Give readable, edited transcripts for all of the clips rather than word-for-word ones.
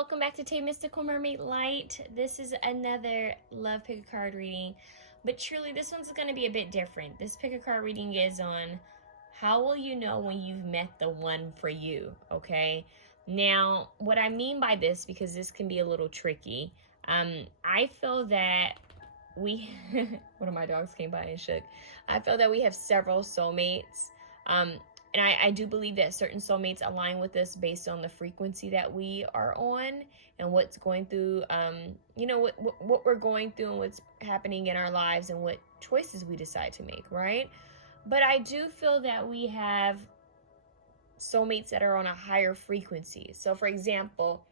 welcome back to TayMysticalMermaidLight. This is another love pick a card reading, but truly this one's going to be a bit different. This pick a card reading is on how will you know when you've met the one for you, okay? Now, what I mean by this, because this can be a little tricky, I feel that we, one of my dogs came by and shook. I feel that we have several soulmates. And I do believe that certain soulmates align with us based on the frequency that we are on and what's going through, what we're going through and what's happening in our lives and what choices we decide to make, right? But I do feel that we have soulmates that are on a higher frequency. So, for example,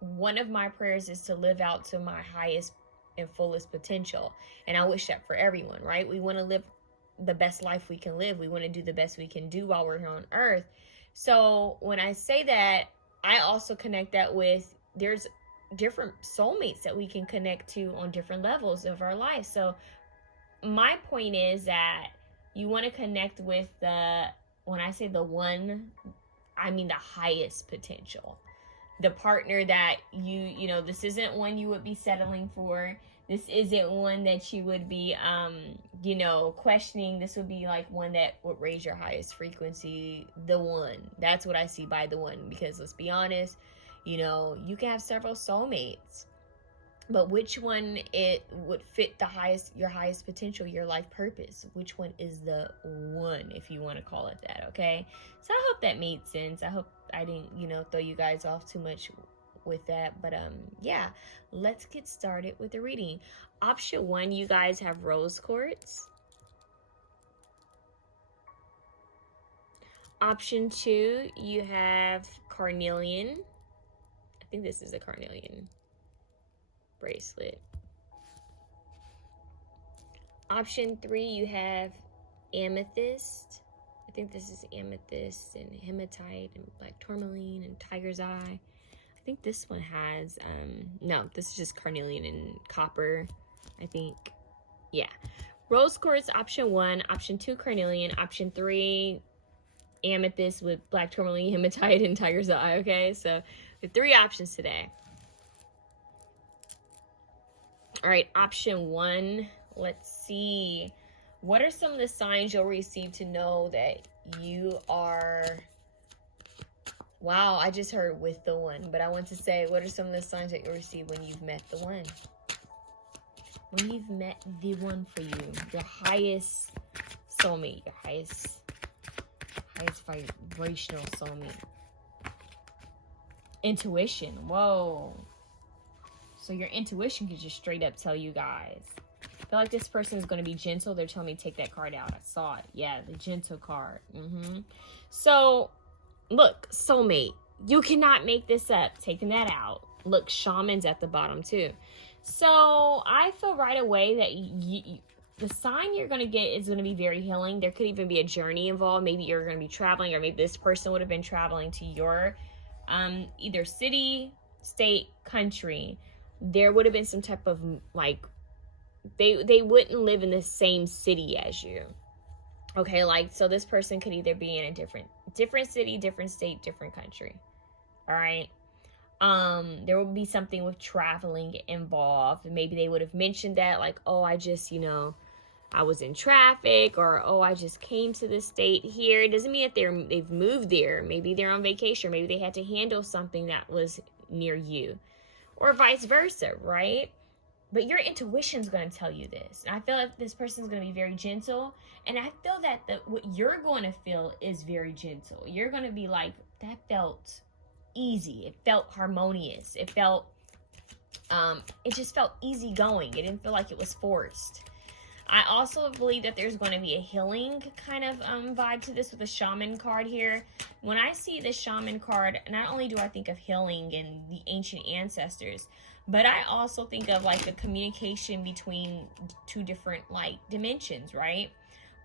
one of my prayers is to live out to my highest and fullest potential. And I wish that for everyone, right? We want to live the best life we can live. We want to do the best we can do while we're here on earth. So when I say that, I also connect that with there's different soulmates that we can connect to on different levels of our life. So my point is that you want to connect with when I say the one, I mean the highest potential. The partner that this isn't one you would be settling for. This isn't one that you would be, questioning. This would be like one that would raise your highest frequency, the one. That's what I see by the one, because let's be honest, you can have several soulmates, but which one it would fit your highest potential, your life purpose? Which one is the one, if you want to call it that, okay? So I hope that made sense. I hope I didn't, throw you guys off too much with that, but yeah, let's get started with the reading. Option 1, you guys have rose quartz. Option 2, you have carnelian. I think this is a carnelian bracelet. Option 3, you have amethyst. I think this is amethyst and hematite and black tourmaline and tiger's eye. I think this one has, no, this is just carnelian and copper, I think. Yeah. Rose quartz, option 1. Option 2, carnelian. Option 3, amethyst with black tourmaline, hematite, and tiger's eye, okay? So, the 3 options today. All right, option 1, let's see. What are some of the signs you'll receive to know that you are... Wow, I just heard with the one, but I want to say, what are some of the signs that you'll receive when you've met the one? When you've met the one for you, your highest soulmate, your highest vibrational soulmate. Intuition, whoa. So your intuition could just straight up tell you guys. I feel like this person is going to be gentle. They're telling me to take that card out. I saw it. Yeah, the gentle card. So... look, soulmate, you cannot make this up. Taking that out. Look, shaman's at the bottom too. So I feel right away that the sign you're going to get is going to be very healing. There could even be a journey involved. Maybe you're going to be traveling, or maybe this person would have been traveling to your either city, state, country. There would have been some type of they wouldn't live in the same city as you. Okay, so this person could either be in a different city, different state, different country. All right. There will be something with traveling involved. Maybe they would have mentioned that, oh, I just, I was in traffic, or, oh, I just came to the state here. It doesn't mean that they've moved there. Maybe they're on vacation. Maybe they had to handle something that was near you, or vice versa, right? But your intuition's going to tell you this. And I feel like this person's going to be very gentle. And I feel that what you're going to feel is very gentle. You're going to be like, that felt easy. It felt harmonious. It felt, it just felt easygoing. It didn't feel like it was forced. I also believe that there's going to be a healing kind of vibe to this with the shaman card here. When I see the shaman card, not only do I think of healing and the ancient ancestors, but I also think of the communication between two different dimensions, right?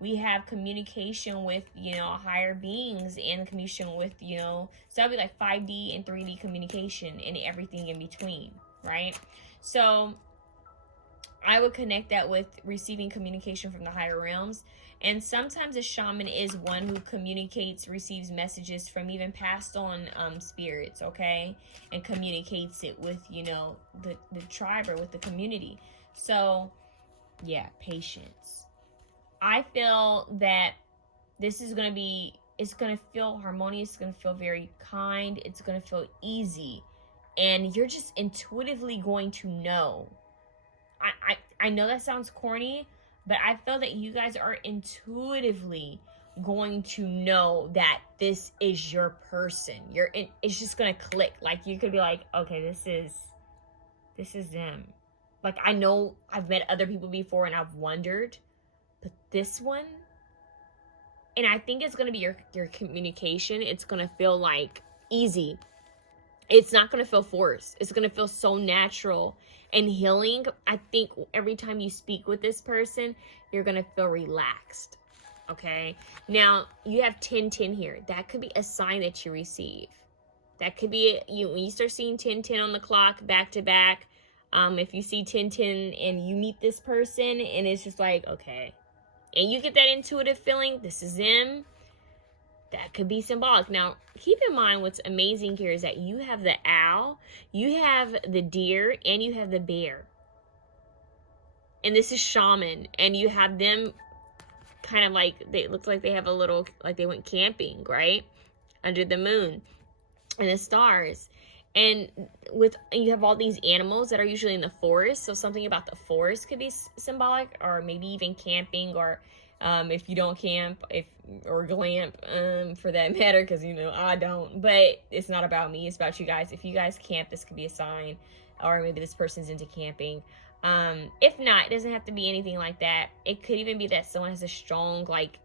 We have communication with, higher beings, and communication with, so that'll be 5D and 3D communication and everything in between, right? So I would connect that with receiving communication from the higher realms. And sometimes a shaman is one who communicates, receives messages from even passed on spirits, okay? And communicates it with, you know, the tribe or with the community. So, yeah, patience. I feel that this is going to be, it's going to feel harmonious. It's going to feel very kind. It's going to feel easy. And you're just intuitively going to know. I know that sounds corny, but I feel that you guys are intuitively going to know that this is your person. It's just going to click. Like, you could be like, okay, this is them. Like, I know I've met other people before and I've wondered, but this one, and I think it's going to be your communication. It's going to feel like easy. It's not going to feel forced. It's going to feel so natural and healing. I think every time you speak with this person, you're going to feel relaxed. Okay. Now, you have 10-10 here. That could be a sign that you receive. That could be, when you start seeing 10-10 on the clock back to back. If you see 10-10 and you meet this person and it's just like, okay, and you get that intuitive feeling, this is them, that could be symbolic. Now, keep in mind what's amazing here is that you have the owl, you have the deer, and you have the bear. And this is shaman, and you have them kind of like, they look like they have a little, like they went camping, right? Under the moon and the stars. And you have all these animals that are usually in the forest. So something about the forest could be symbolic, or maybe even camping, or if you don't camp, or glamp, for that matter, because, you know, I don't. But it's not about me. It's about you guys. If you guys camp, this could be a sign. Or maybe this person's into camping. If not, it doesn't have to be anything like that. It could even be that someone has a strong, like,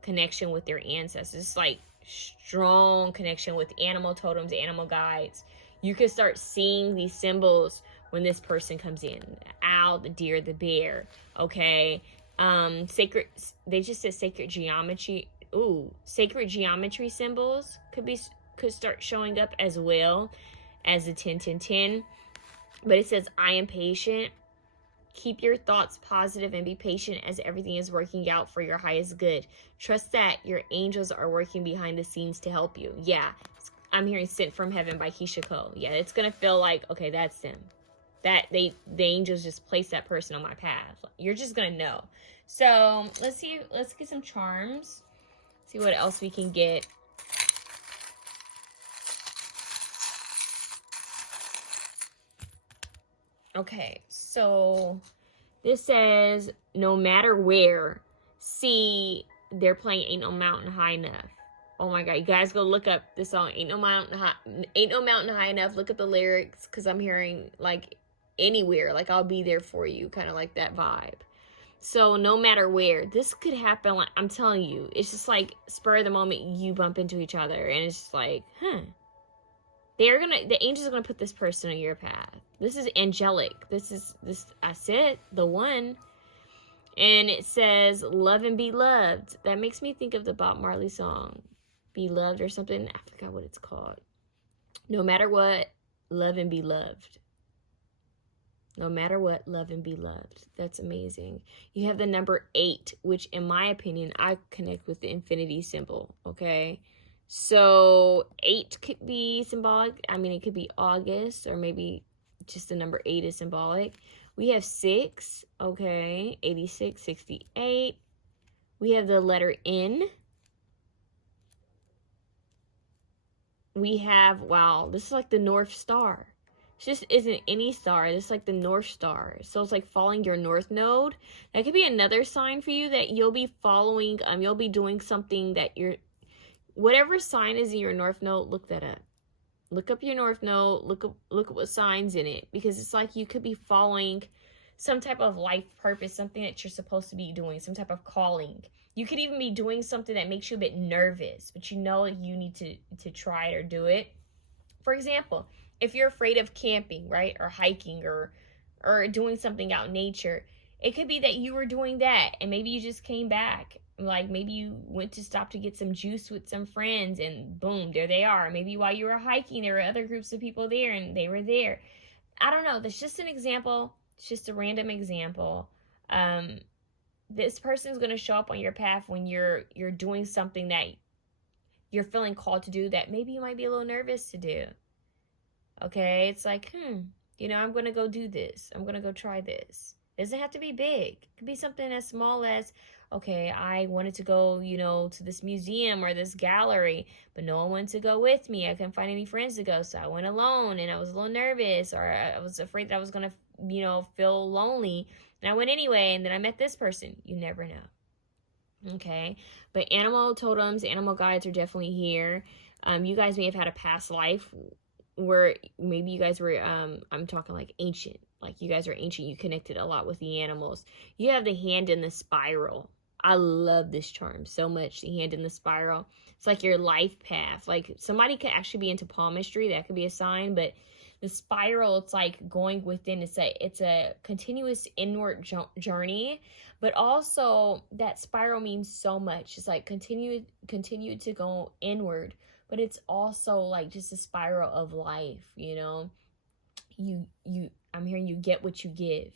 connection with their ancestors. Like, strong connection with animal totems, animal guides. You could start seeing these symbols when this person comes in. The owl, the deer, the bear. Okay. Sacred, they just said sacred geometry. Ooh, sacred geometry symbols could start showing up as well as the 10-10-10. But it says, I am patient. Keep your thoughts positive and be patient as everything is working out for your highest good. Trust that your angels are working behind the scenes to help you. Yeah, I'm hearing Sent from Heaven by Keisha Cole. Yeah, it's going to feel like, okay, that's them. That the angels just placed that person on my path. You're just going to know. So let's get some charms. See what else we can get. Okay, so this says, no matter where, see, they're playing Ain't No Mountain High Enough. Oh my God, you guys go look up this song, Ain't No Mountain High Enough. Look at the lyrics, because I'm hearing, like, anywhere, like, I'll be there for you, kind of like that vibe. So no matter where, this could happen, like, I'm telling you, it's just like spur of the moment you bump into each other, and it's just like, the angels are gonna put this person on your path. This is angelic. That's it, the one. And it says, love and be loved. That makes me think of the Bob Marley song, Be Loved or something. I forgot what it's called. No matter what, love and be loved. No matter what, love and be loved. That's amazing. You have the number 8, which in my opinion, I connect with the infinity symbol, okay? So 8 could be symbolic. I mean, it could be August, or maybe just the number 8 is symbolic. We have 6, okay, 86, 68. We have the letter N. We have, wow, this is like the North Star. It just isn't any star. It's like the North Star. So it's like following your North Node. That could be another sign for you that you'll be following, you'll be doing something that whatever sign is in your North Node, look that up. Look up your North Node, look at what sign's in it, because it's like you could be following some type of life purpose, something that you're supposed to be doing, some type of calling. You could even be doing something that makes you a bit nervous, but you know you need to try it or do it. For example, if you're afraid of camping, right, or hiking, or doing something out in nature, it could be that you were doing that and maybe you just came back. Like, maybe you went to stop to get some juice with some friends and boom, there they are. Maybe while you were hiking, there were other groups of people there and they were there. I don't know. That's just an example. It's just a random example. This person's going to show up on your path when you're doing something that you're feeling called to do that maybe you might be a little nervous to do. Okay, it's like, you know, I'm going to go do this. I'm going to go try this. It doesn't have to be big. It could be something as small as, okay, I wanted to go, you know, to this museum or this gallery, but no one wanted to go with me. I couldn't find any friends to go, so I went alone, and I was a little nervous, or I was afraid that I was going to, you know, feel lonely, and I went anyway, and then I met this person. You never know. Okay, but animal totems, animal guides are definitely here. You guys may have had a past life where maybe you guys were, I'm talking like ancient. Like you guys are ancient. You connected a lot with the animals. You have the hand in the spiral. I love this charm so much. The hand in the spiral. It's like your life path. Like somebody could actually be into palmistry. That could be a sign. But the spiral, it's like going within. It's a continuous inward journey. But also that spiral means so much. It's like continue to go inward. But it's also like just a spiral of life, you know. I'm hearing you get what you give.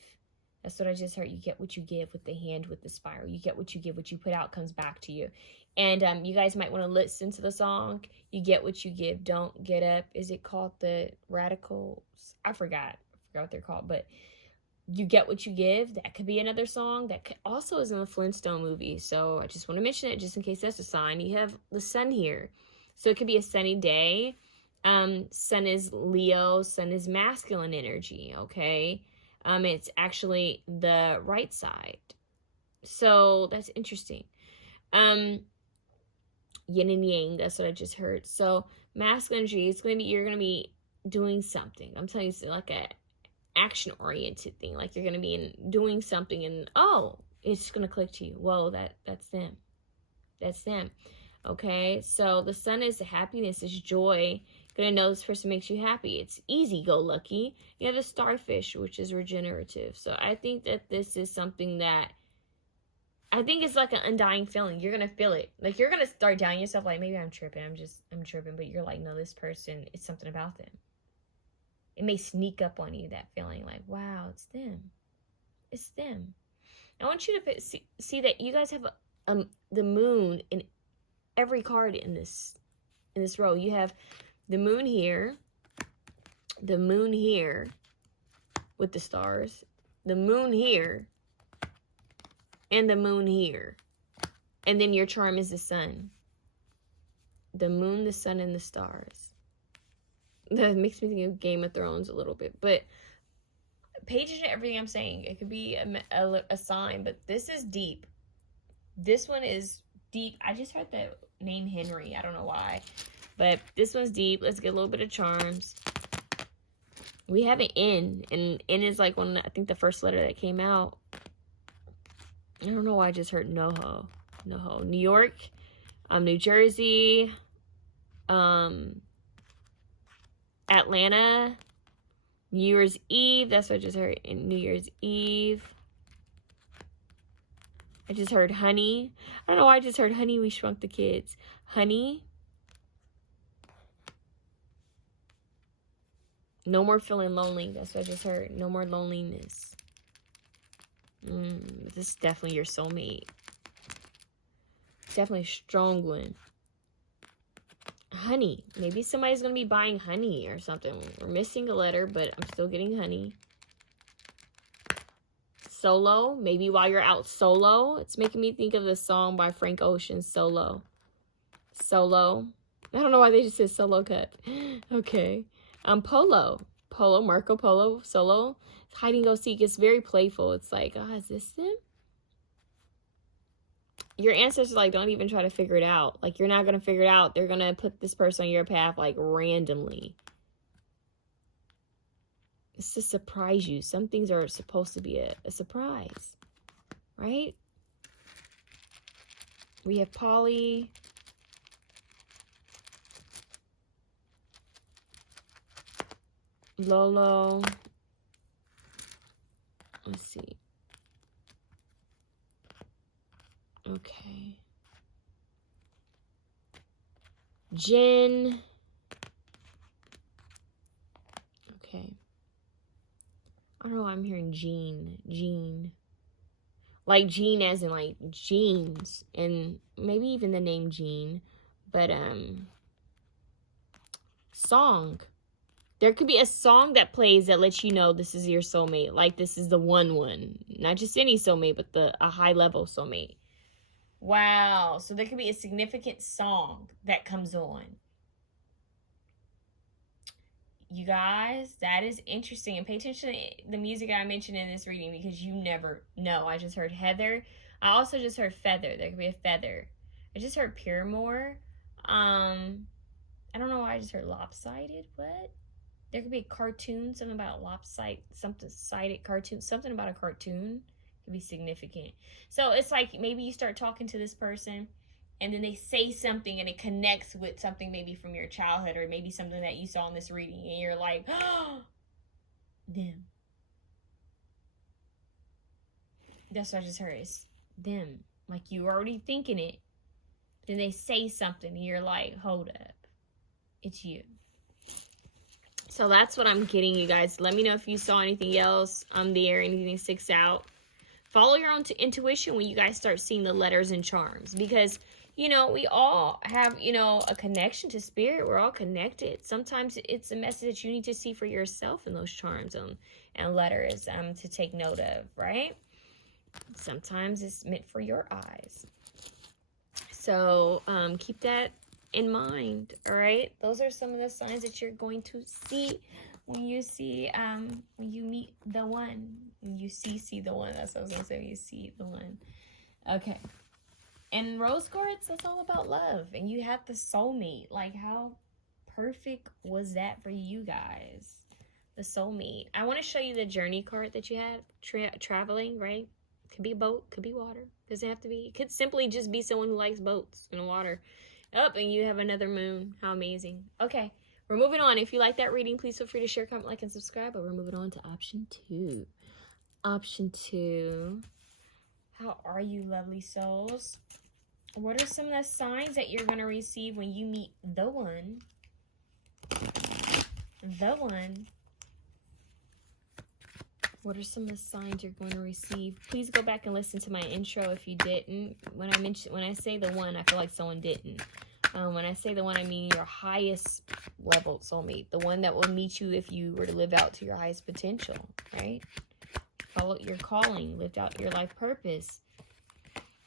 That's what I just heard. You get what you give with the hand, with the spiral. You get what you give. What you put out comes back to you. And you guys might want to listen to the song. You get what you give. Don't get up. Is it called the Radicals? I forgot what they're called. But you get what you give. That could be another song. That also is in the Flintstone movie. So I just want to mention it just in case that's a sign. You have the sun here. So it could be a sunny day. Sun is Leo. Sun is masculine energy, okay? It's actually the right side. So that's interesting. Yin and yang, that's what I just heard. So masculine energy, you're gonna be doing something. I'm telling you, it's like a action-oriented thing. Like you're gonna be doing something and it's gonna click to you. Whoa, that's them. That's them. Okay, so the sun is happiness, is joy. Gonna know this person makes you happy. It's easy-go-lucky. You have the starfish, which is regenerative. So I think that this is something that I think it's like an undying feeling. You're gonna feel it. Like you're gonna start doubting yourself. Like maybe I'm tripping. I'm tripping. But you're like, no, this person. It's something about them. It may sneak up on you, that feeling. Like, wow, it's them. It's them. I want you to see that you guys have the moon in every card in this row. You have the moon here with the stars, the moon here, and the moon here. And then your charm is the sun. The moon, the sun, and the stars. That makes me think of Game of Thrones a little bit. But pay attention to everything I'm saying. It could be a sign, but this is deep. This one is deep. I just heard the name Henry. I don't know why. But this one's deep. Let's get a little bit of charms. We have an N. And N is like I think the first letter that came out. I don't know why I just heard NoHo. NoHo. New York. New Jersey. Atlanta. New Year's Eve. That's what I just heard. In New Year's Eve. I just heard honey. I don't know why I just heard honey, we shrunk the kids. Honey. No more feeling lonely. That's what I just heard. No more loneliness. This is definitely your soulmate. Definitely a strong one. Honey. Maybe somebody's going to be buying honey or something. We're missing a letter, but I'm still getting honey. Solo. Maybe while you're out solo. It's making me think of the song by Frank Ocean, Solo. Solo. I don't know why they just said solo cut. Okay. Polo. Polo, Marco Polo, solo. Hide and go seek. It's very playful. It's like, is this them? Your ancestors like, don't even try to figure it out. Like, you're not going to figure it out. They're going to put this person on your path, like, randomly. It's to surprise you. Some things are supposed to be a surprise. Right? We have Polly. Lolo. Let's see. Okay. Jen. Okay. I don't know why I'm hearing Jean. Like Jean as in like jeans. And maybe even the name Jean. But, song. There could be a song that plays that lets you know this is your soulmate. Like this is the one. Not just any soulmate, but a high level soulmate. Wow. So there could be a significant song that comes on. You guys, that is interesting. And pay attention to the music I mentioned in this reading because you never know. I just heard heather. I also just heard feather. There could be a feather. I just heard Paramore. I don't know why I just heard lopsided. What? There could be a cartoon, something about lopsided, something sided cartoon, something about a cartoon could be significant. So it's like maybe you start talking to this person and then they say something and it connects with something maybe from your childhood or maybe something that you saw in this reading and you're like, oh, them. That's what I just heard. It's them. Like you already thinking it. Then they say something and you're like, hold up. It's you. So that's what I'm getting, you guys. Let me know if you saw anything else on there, anything sticks out. Follow your own intuition when you guys start seeing the letters and charms. Because, you know, we all have, you know, a connection to spirit. We're all connected. Sometimes it's a message that you need to see for yourself in those charms and letters to take note of, right? Sometimes it's meant for your eyes. So keep that in mind. All right, those are some of the signs that you're going to see when you meet the one. When you see the one. That's what I was gonna say. When you see the one. Okay. And rose quartz, that's all about love. And you have the soulmate. Like, how perfect was that for you guys? The soulmate. I want to show you the journey card that you had traveling, right? Could be a boat, could be water. Doesn't have to be. It could simply just be someone who likes boats and water. Oh, and you have another moon. How amazing. Okay, we're moving on. If you like that reading, please feel free to share, comment, like, and subscribe. But we're moving on to option 2. Option 2. How are you, lovely souls? What are some of the signs that you're going to receive when you meet the one? The one. What are some of the signs you're going to receive? Please go back and listen to my intro if you didn't. When I say the one, I feel like someone didn't. When I say the one, I mean your highest level soulmate. The one that will meet you if you were to live out to your highest potential, right? Follow your calling, live out your life purpose.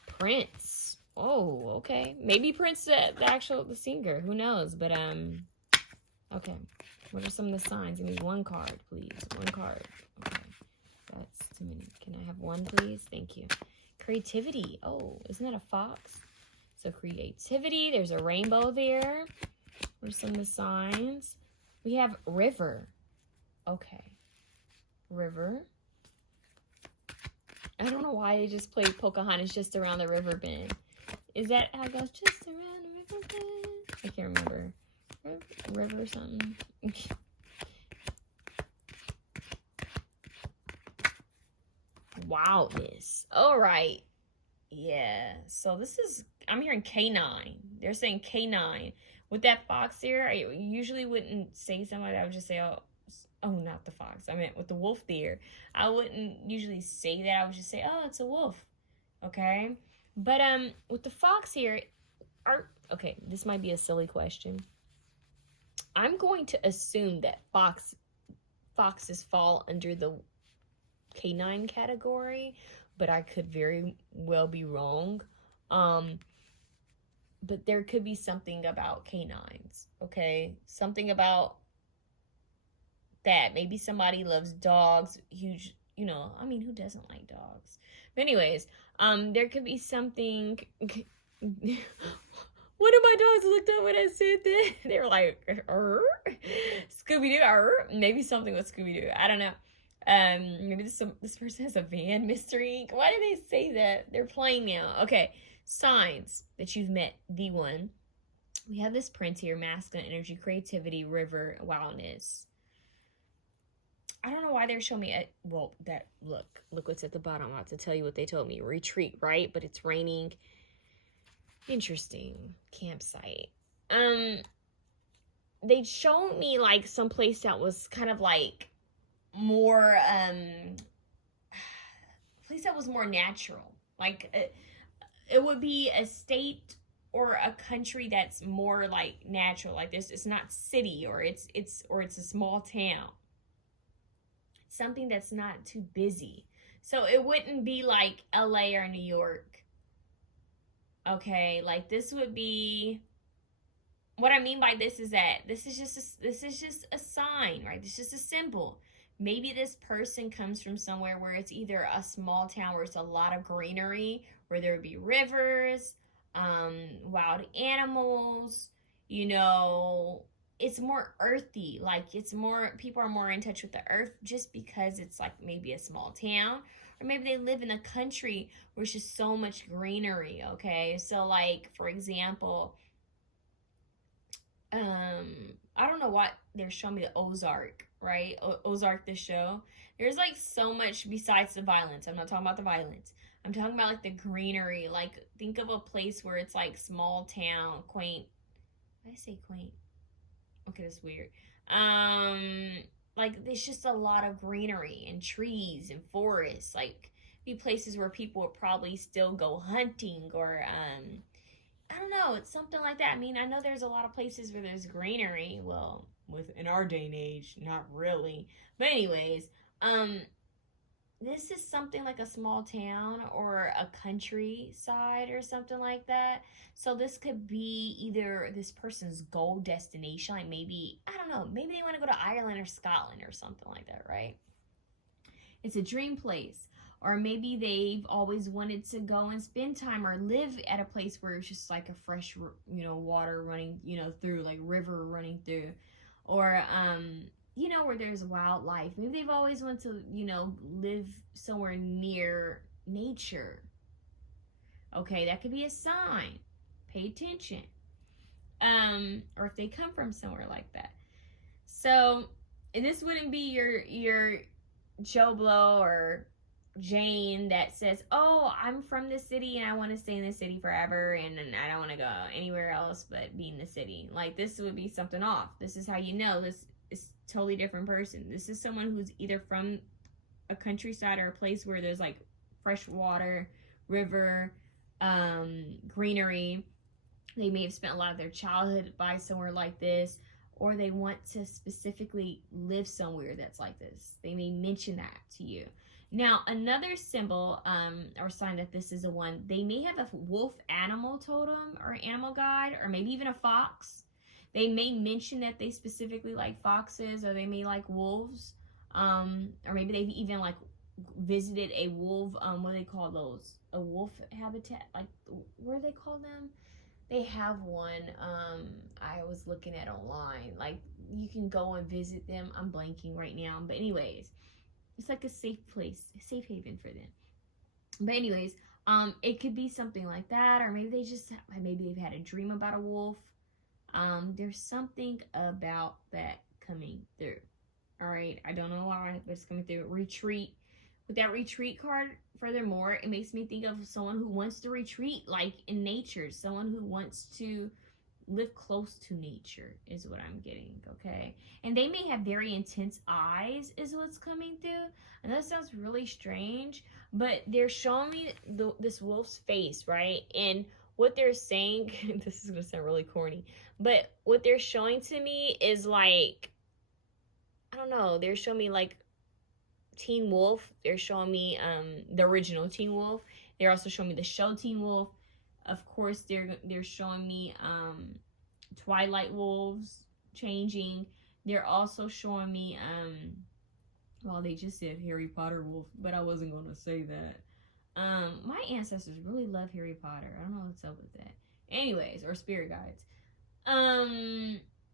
Prince. Oh, okay. Maybe Prince, the singer. Who knows? But, okay. What are some of the signs? Give me one card, please. One card. Okay. That's too many. Can I have one, please? Thank you. Creativity. Oh, isn't that a fox? So creativity. There's a rainbow there. What are some of the signs? We have river. Okay. River. I don't know why they just played Pocahontas just around the river bend. Is that how it goes? Just around the river bend? I can't remember. River something. Wildness. All right. Yeah. So this is, I'm hearing canine. They're saying canine. With that fox there, I usually wouldn't say something like that. I would just say, oh, not the fox. I meant with the wolf there. I wouldn't usually say that. I would just say, oh, it's a wolf. Okay. But with the fox here, okay, this might be a silly question. I'm going to assume that foxes fall under the canine category, but I could very well be wrong. But there could be something about canines, okay? Something about that. Maybe somebody loves dogs, huge, you know, I mean, who doesn't like dogs? But anyways, there could be something. One of my dogs looked up when I said that. They were like, Scooby-Doo, maybe something with Scooby-Doo. I don't know. Maybe this person has a van mystery. Why do they say that? They're playing now. Okay, signs that you've met the one. We have this prince here: masculine energy, creativity, river, wildness. I don't know why they're showing me look what's at the bottom. I'm about to tell you what they told me. Retreat, right? But it's raining. Interesting. Campsite. They showed me like some place that was kind of like more, place that was more natural. Like, it would be a state or a country that's more like natural. Like this, it's not city, or it's a small town. Something that's not too busy. So it wouldn't be like LA or New York. Okay, like this would be, what I mean by this is that this is just a sign, right? This is just a symbol. Maybe this person comes from somewhere where it's either a small town where it's a lot of greenery, where there would be rivers, wild animals, you know, it's more earthy. Like it's more, people are more in touch with the earth just because it's like maybe a small town. Or maybe they live in a country where it's just so much greenery, okay? So like, for example, I don't know what they're showing me, the Ozark, right? Ozark, the show. There's like so much besides the violence. I'm not talking about the violence. I'm talking about like the greenery. Like think of a place where it's like small town, quaint. Why did I say quaint? Okay, that's weird. Like there's just a lot of greenery and trees and forests. Like be places where people would probably still go hunting, or I don't know, it's something like that. I mean, I know there's a lot of places where there's greenery. Well, in our day and age, not really. But anyways, this is something like a small town or a countryside or something like that. So this could be either this person's goal destination, like maybe, I don't know, maybe they want to go to Ireland or Scotland or something like that, right? It's a dream place. Or maybe they've always wanted to go and spend time or live at a place where it's just like a fresh, water running, through, like river running through. Or, where there's wildlife. Maybe they've always wanted to, live somewhere near nature. Okay, that could be a sign. Pay attention. Or if they come from somewhere like that. So, and this wouldn't be your Joe Blow or Jane that says, oh, I'm from this city and I want to stay in this city forever and I don't want to go anywhere else but be in the city. Like this would be something off. This is how you know this is a totally different person. This is someone who's either from a countryside or a place where there's like fresh water, river, greenery. They may have spent a lot of their childhood by somewhere like this, or they want to specifically live somewhere that's like this. They may mention that to you. Now, another symbol or sign that this is a one, they may have a wolf animal totem or animal guide, or maybe even a fox. They may mention that they specifically like foxes, or they may like wolves, or maybe they've even like visited a wolf, what do they call those? A wolf habitat, like, what do they call them? They have one, I was looking at online, like you can go and visit them. I'm blanking right now, but anyways, it's like a safe place, a safe haven for them. But anyways, it could be something like that, or maybe they've had a dream about a wolf. There's something about that coming through. All right, I don't know why, but it's coming through. Retreat. With that retreat card, furthermore, it makes me think of someone who wants to retreat, like in nature, someone who wants to live close to nature is what I'm getting, okay? And they may have very intense eyes is what's coming through. And that sounds really strange, but they're showing me this wolf's face, right? And what they're saying, this is going to sound really corny, but what they're showing to me is like, I don't know, they're showing me like Teen Wolf. They're showing me the original Teen Wolf. They're also showing me the show Teen Wolf. Of course, they're showing me Twilight Wolves changing. They're also showing me well, they just said Harry Potter wolf, but I wasn't going to say that. My ancestors really love Harry Potter. I don't know what's up with that. Anyways, or spirit guides.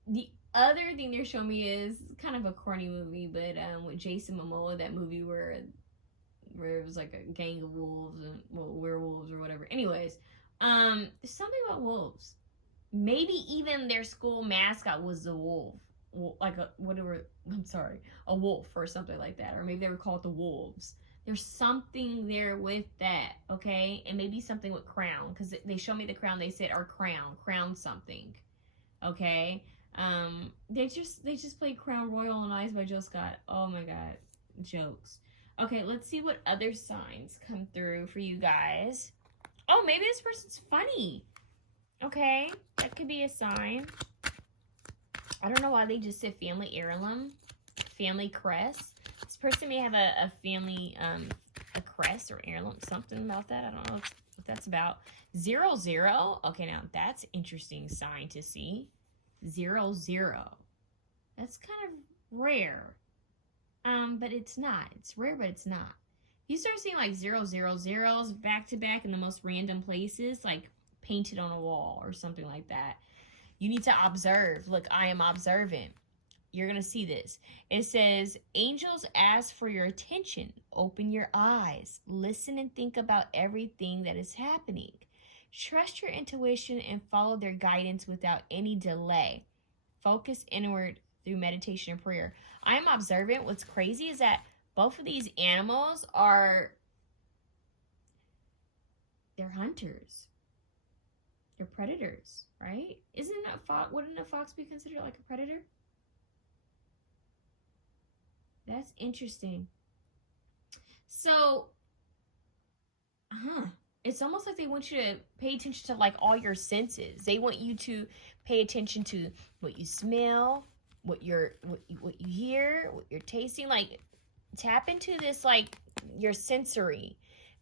The other thing they're showing me is kind of a corny movie, but with Jason Momoa, that movie where it was like a gang of wolves and werewolves or whatever. Anyways, there's something about wolves. Maybe even their school mascot was the wolf, like a wolf or something like that, or maybe they were called the wolves. There's something there with that, okay? And maybe something with crown, because they showed me the crown. They said our crown something, okay? They just played Crown Royal on Ice by Jill Scott. Oh my god, jokes. Okay, let's see what other signs come through for you guys. Oh, maybe this person's funny. Okay, that could be a sign. I don't know why they just said family heirloom, family crest. This person may have a family, a crest or heirloom, something about that. I don't know what that's about. 0, 0. Okay, now that's interesting sign to see. 0, 0. That's kind of rare. But it's not. It's rare, but it's not. You start seeing like 0, 0, 0s back to back in the most random places, like painted on a wall or something like that. You need to observe. Look, I am observant. You're going to see this. It says, angels ask for your attention. Open your eyes. Listen and think about everything that is happening. Trust your intuition and follow their guidance without any delay. Focus inward through meditation and prayer. I am observant. What's crazy is that both of these animals they're hunters. They're predators, right? Wouldn't a fox be considered like a predator? That's interesting. So, it's almost like they want you to pay attention to like all your senses. They want you to pay attention to what you smell, what you hear, what you're tasting. Like, tap into this, like, your sensory,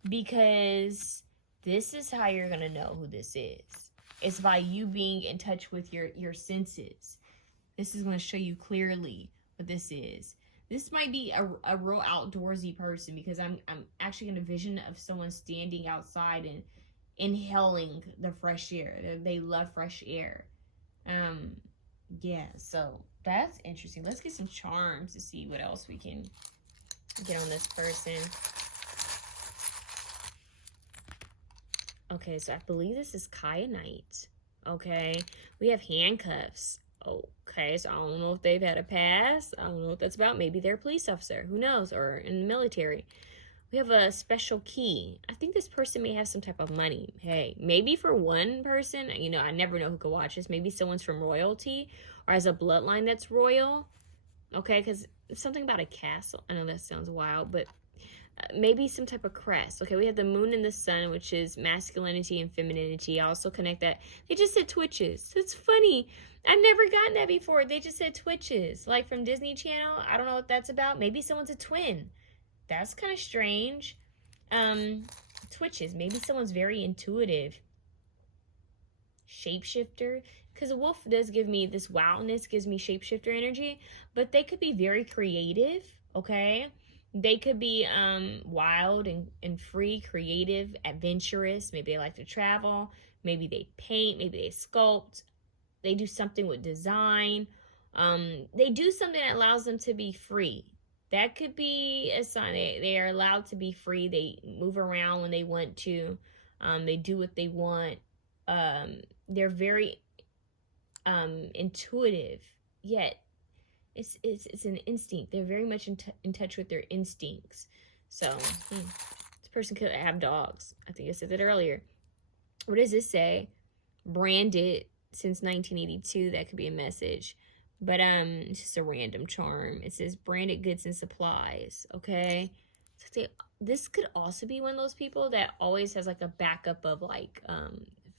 because this is how you're gonna know who this is. It's by you being in touch with your senses. This is going to show you clearly what this is. This might be a real outdoorsy person, because I'm actually in a vision of someone standing outside and inhaling the fresh air. They love fresh air. Yeah, so that's interesting. Let's get some charms to see what else we can get on this person. Okay, so I believe this is kyanite. Okay, we have handcuffs. Okay, so I don't know if they've had a past. I don't know what that's about. Maybe they're a police officer. Who knows? Or in the military. We have a special key. I think this person may have some type of money. Hey, maybe for one person, you know, I never know who could watch this. Maybe someone's from royalty or has a bloodline that's royal. Okay, because something about a castle. I know that sounds wild, but maybe some type of crest. Okay, we have the moon and the sun, which is masculinity and femininity. I also connect that. They just said twitches. It's funny. I've never gotten that before. They just said twitches. Like from Disney Channel. I don't know what that's about. Maybe someone's a twin. That's kind of strange. Twitches. Maybe someone's very intuitive. Shapeshifter. Because a wolf does give me this wildness, gives me shapeshifter energy. But they could be very creative. Okay? They could be wild and free, creative, adventurous. Maybe they like to travel. Maybe they paint. Maybe they sculpt. They do something with design. They do something that allows them to be free. That could be a sign. They are allowed to be free. They move around when they want to. They do what they want. They're very intuitive, yet it's an instinct. They're very much in touch with their instincts. So this person could have dogs. I think I said that earlier. What does this say? Branded since 1982. That could be a message. But it's just a random charm. It says branded goods and supplies. Okay. So this could also be one of those people that always has like a backup of like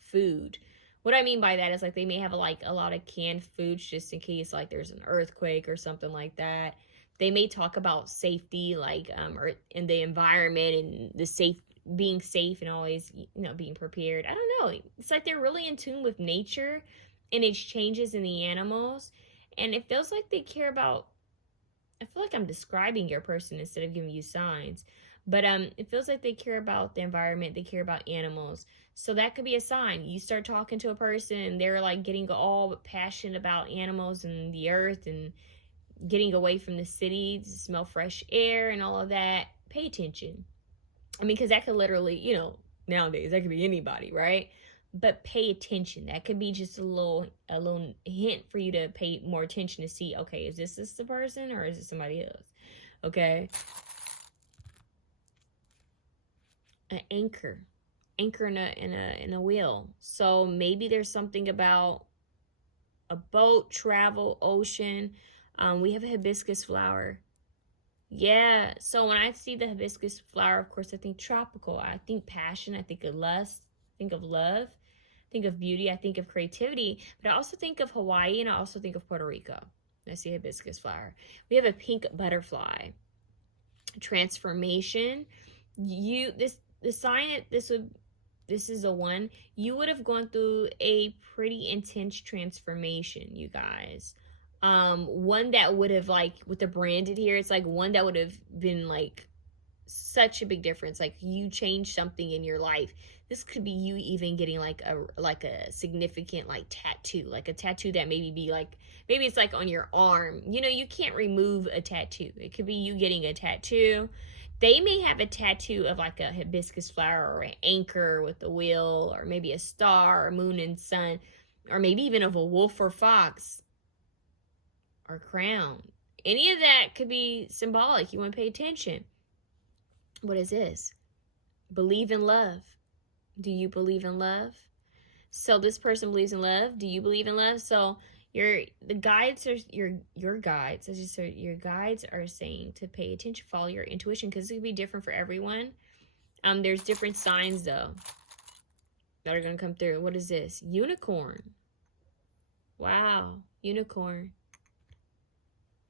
food. What I mean by that is like they may have like a lot of canned foods just in case like there's an earthquake or something like that. They may talk about safety, like or in the environment and the being safe and always, you know, being prepared. I don't know. It's like they're really in tune with nature and its changes in the animals. And it feels like they care about, I feel like I'm describing your person instead of giving you signs. But it feels like they care about the environment. They care about animals. So that could be a sign. You start talking to a person and they're like getting all passionate about animals and the earth and getting away from the city to smell fresh air and all of that. Pay attention. I mean, because that could literally, you know, nowadays that could be anybody, right? But pay attention. That could be just a little hint for you to pay more attention to see, okay, is this the person or is it somebody else? Okay. An anchor in a wheel. So maybe there's something about a boat, travel, ocean. We have a hibiscus flower. Yeah. So when I see the hibiscus flower, of course, I think tropical. I think passion. I think of lust. Think of love. Think of beauty. I think of creativity. But I also think of Hawaii, and I also think of Puerto Rico. I see hibiscus flower. We have a pink butterfly. Transformation. You the sign that this is a one. You would have gone through a pretty intense transformation, you guys. One that would have, like, with the branded here, it's like one that would have been like such a big difference. Like, you changed something in your life. This could be you even getting like a significant like tattoo, like a tattoo that maybe it's like on your arm. You know, you can't remove a tattoo. It could be you getting a tattoo. They may have a tattoo of like a hibiscus flower or an anchor with a wheel, or maybe a star or moon and sun, or maybe even of a wolf or fox or crown. Any of that could be symbolic. You want to pay attention. What is this? Believe in love. Do you believe in love? So this person believes in love. Do you believe in love? So your guides are your guides. As you said, your guides are saying to pay attention, follow your intuition, because it could be different for everyone. There's different signs though that are gonna come through. What is this? Unicorn. Wow, unicorn.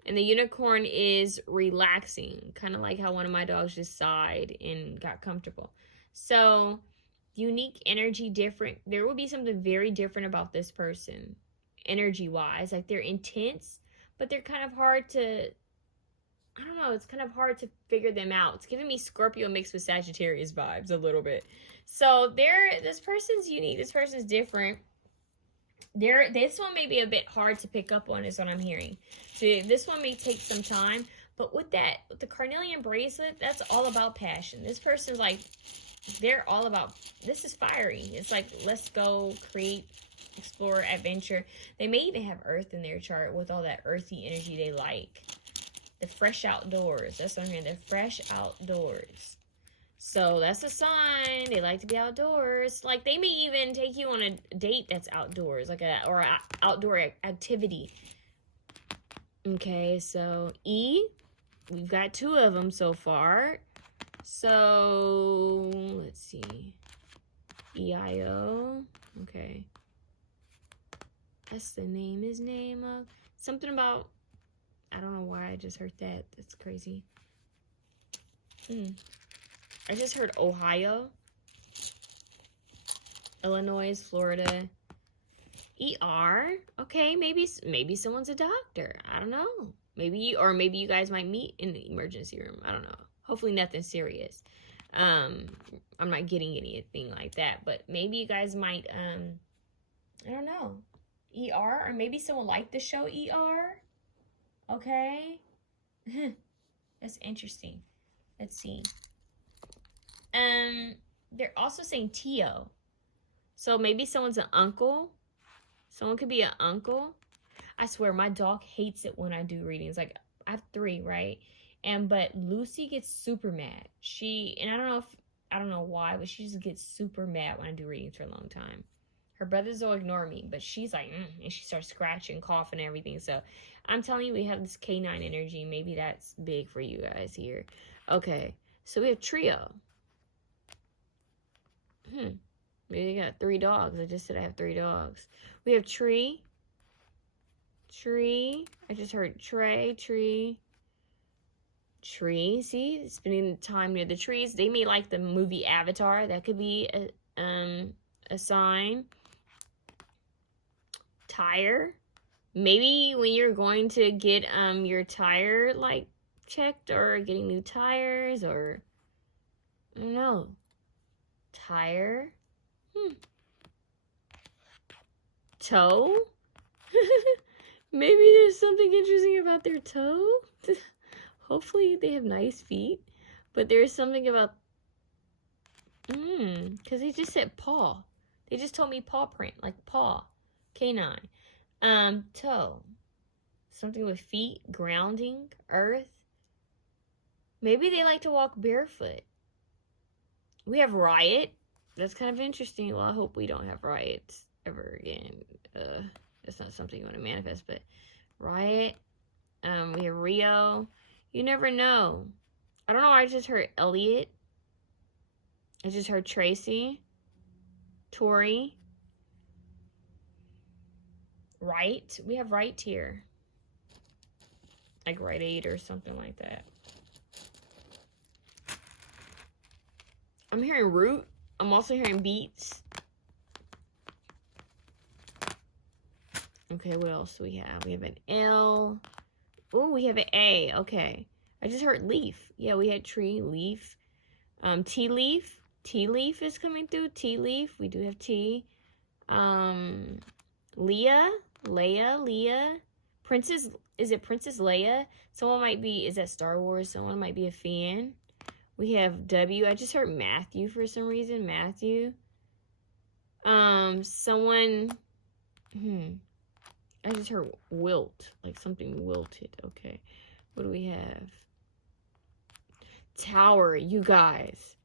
And the unicorn is relaxing, kind of like how one of my dogs just sighed and got comfortable. So, unique energy, different. There will be something very different about this person, energy-wise. Like, they're intense, but they're kind of hard to, I don't know, it's kind of hard to figure them out. It's giving me Scorpio mixed with Sagittarius vibes a little bit. So, this person's unique. This person's different. This one may be a bit hard to pick up on, is what I'm hearing. So this one may take some time, but with the carnelian bracelet, that's all about passion. This person's like, they're all about, this is fiery. It's like, let's go, create, explore, adventure. They may even have earth in their chart with all that earthy energy they like. The fresh outdoors. That's what I'm hearing. The fresh outdoors. So that's a sign. They like to be outdoors. Like, they may even take you on a date that's outdoors, like or an outdoor activity. Okay, so E, we've got 2 of them so far. So let's see. EIO. Okay. That's the name. His name. Something about, I don't know why I just heard that. That's crazy. I just heard Ohio, Illinois, Florida. ER. Okay, maybe someone's a doctor. I don't know. Maybe you guys might meet in the emergency room. I don't know. Hopefully nothing serious. I'm not getting anything like that, but maybe you guys might I don't know. ER, or maybe someone liked the show ER. Okay. That's interesting. Let's see. They're also saying Tio. So maybe someone's an uncle. Someone could be an uncle. I swear, my dog hates it when I do readings. Like, I have 3, right? But Lucy gets super mad. And I don't know why, but she just gets super mad when I do readings for a long time. Her brothers will ignore me, but she's like, and she starts scratching, coughing, and everything. So I'm telling you, we have this canine energy. Maybe that's big for you guys here. Okay, so we have trio. Maybe they got 3 dogs. I just said I have 3 dogs. We have tree. Tree. I just heard tree. See, spending time near the trees. They may like the movie Avatar. That could be a sign. Tire. Maybe when you're going to get your tire like checked, or getting new tires, or I don't know. Tire. Toe. Maybe there's something interesting about their toe. Hopefully they have nice feet, but there's something about because they just said paw. They just told me paw print, like paw, canine. Toe. Something with feet, grounding, earth. Maybe they like to walk barefoot. We have riot. That's kind of interesting. Well, I hope we don't have riots ever again. That's not something you want to manifest, but riot. We have Rio. You never know. I don't know why I just heard Elliot. I just heard Tracy. Tori. Right? We have right here. Like Rite Aid or something like that. I'm hearing root. I'm also hearing beets. Okay, what else do we have? We have an L. Oh, we have an A. Okay. I just heard leaf. Yeah, we had tree, leaf. Tea leaf. Tea leaf is coming through. Tea leaf. We do have tea. Leah. Leia. Princess. Is it Princess Leia? Someone might be. Is that Star Wars? Someone might be a fan. We have W. I just heard Matthew for some reason. Matthew. Someone. I just heard wilt. Like something wilted. Okay. What do we have? Tower. You guys.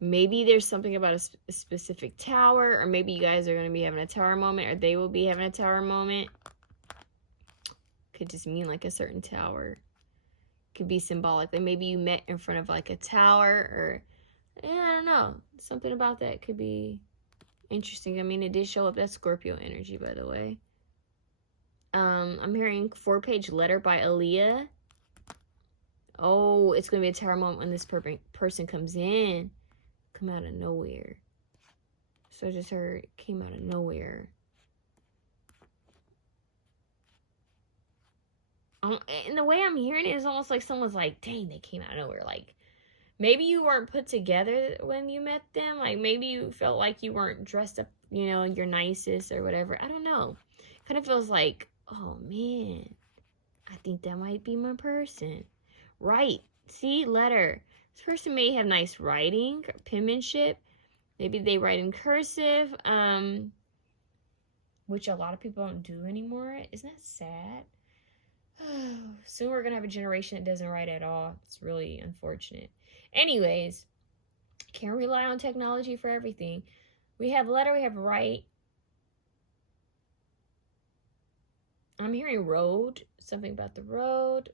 Maybe there's something about a specific tower. Or maybe you guys are going to be having a tower moment. Or they will be having a tower moment. Could just mean like a certain tower. Could be symbolic. Like maybe you met in front of like a tower. Or, yeah, I don't know. Something about that could be interesting. I mean, it did show up. That's Scorpio energy, by the way. I'm hearing 4-page letter by Aaliyah. Oh, it's going to be a tower moment when this person comes in. Come out of nowhere. So I just heard came out of nowhere. And the way I'm hearing it is almost like someone's like, dang, they came out of nowhere. Like, maybe you weren't put together when you met them. Like, maybe you felt like you weren't dressed up, you know, your nicest or whatever. I don't know. Kind of feels like, oh, man, I think that might be my person. Right. See, letter. This person may have nice writing, penmanship. Maybe they write in cursive, which a lot of people don't do anymore. Isn't that sad? Soon we're going to have a generation that doesn't write at all. It's really unfortunate. Anyways, can't rely on technology for everything. We have letter, we have write. I'm hearing road. Something about the road.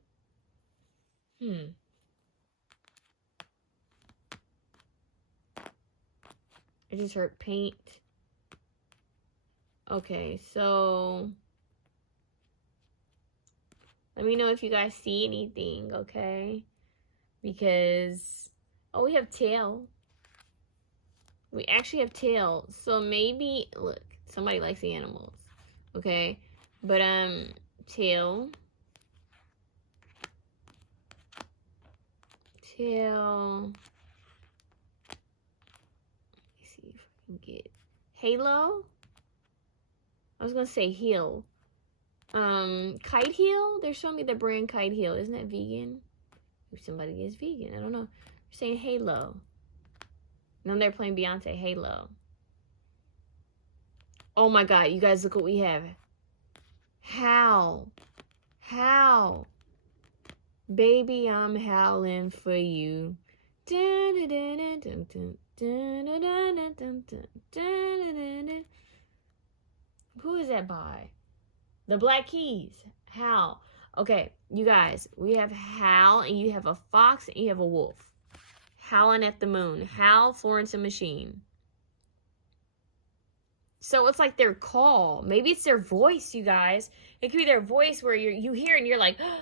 I just heard paint. Okay, so let me know if you guys see anything, okay? Because, oh, we have tail. We actually have tail. So maybe, look, somebody likes animals, okay? But, tail. Tail. Let me see if I can get halo. I was gonna say heel. Kite heel. They're showing me the brand Kite heel. Isn't that vegan? If somebody is vegan, I don't know. They're saying halo. And then they're playing Beyonce Halo. Oh my God, you guys, look what we have. Howl. Howl. Baby, I'm howling for you. Who is that by? The Black Keys. Howl. Okay, you guys, we have Howl, and you have a fox, and you have a wolf. Howling at the moon. Howl, Florence and Machine. So it's like their call. Maybe it's their voice, you guys. It could be their voice where you hear and you're like, oh,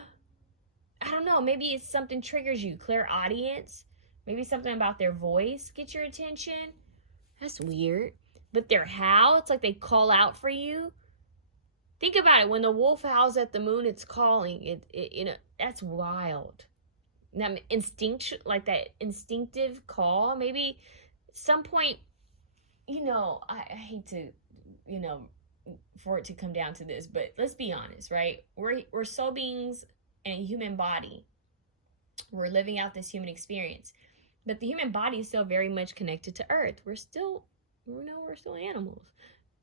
I don't know. Maybe it's something triggers you. Clairaudience. Maybe something about their voice gets your attention. That's weird. But their howl, it's like they call out for you. Think about it. When the wolf howls at the moon, it's calling. You know, that's wild. That like that instinctive call. Maybe at some point, you know, I hate to, you know, for it to come down to this, but let's be honest, right? We're soul beings in a human body. We're living out this human experience, but the human body is still very much connected to Earth. We're still, you know, we're still animals.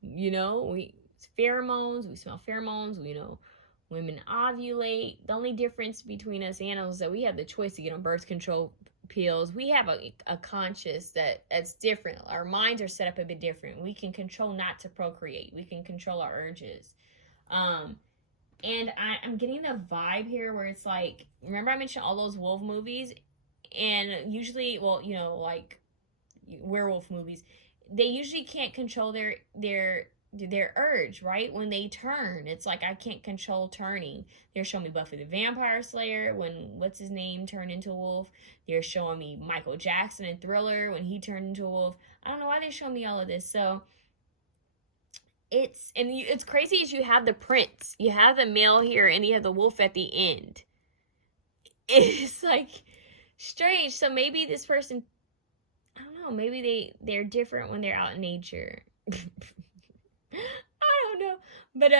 You know, we pheromones. We smell pheromones. You know, women ovulate. The only difference between us animals is that we have the choice to get on birth control pills. We have a conscious that's different. Our minds are set up a bit different. We can control not to procreate. We can control our urges. And I'm getting the vibe here where it's like, remember I mentioned all those wolf movies? And usually, well, you know, like werewolf movies, they usually can't control their urge, right? When they turn, it's like I can't control turning. They're showing me Buffy the Vampire Slayer when what's his name turned into a wolf. They're showing me Michael Jackson in Thriller when he turned into a wolf. I don't know why they're showing me all of this. So it's crazy as you have the prince, you have the male here, and you have the wolf at the end. It's like strange. So maybe this person, I don't know, maybe they're different when they're out in nature. I don't know, but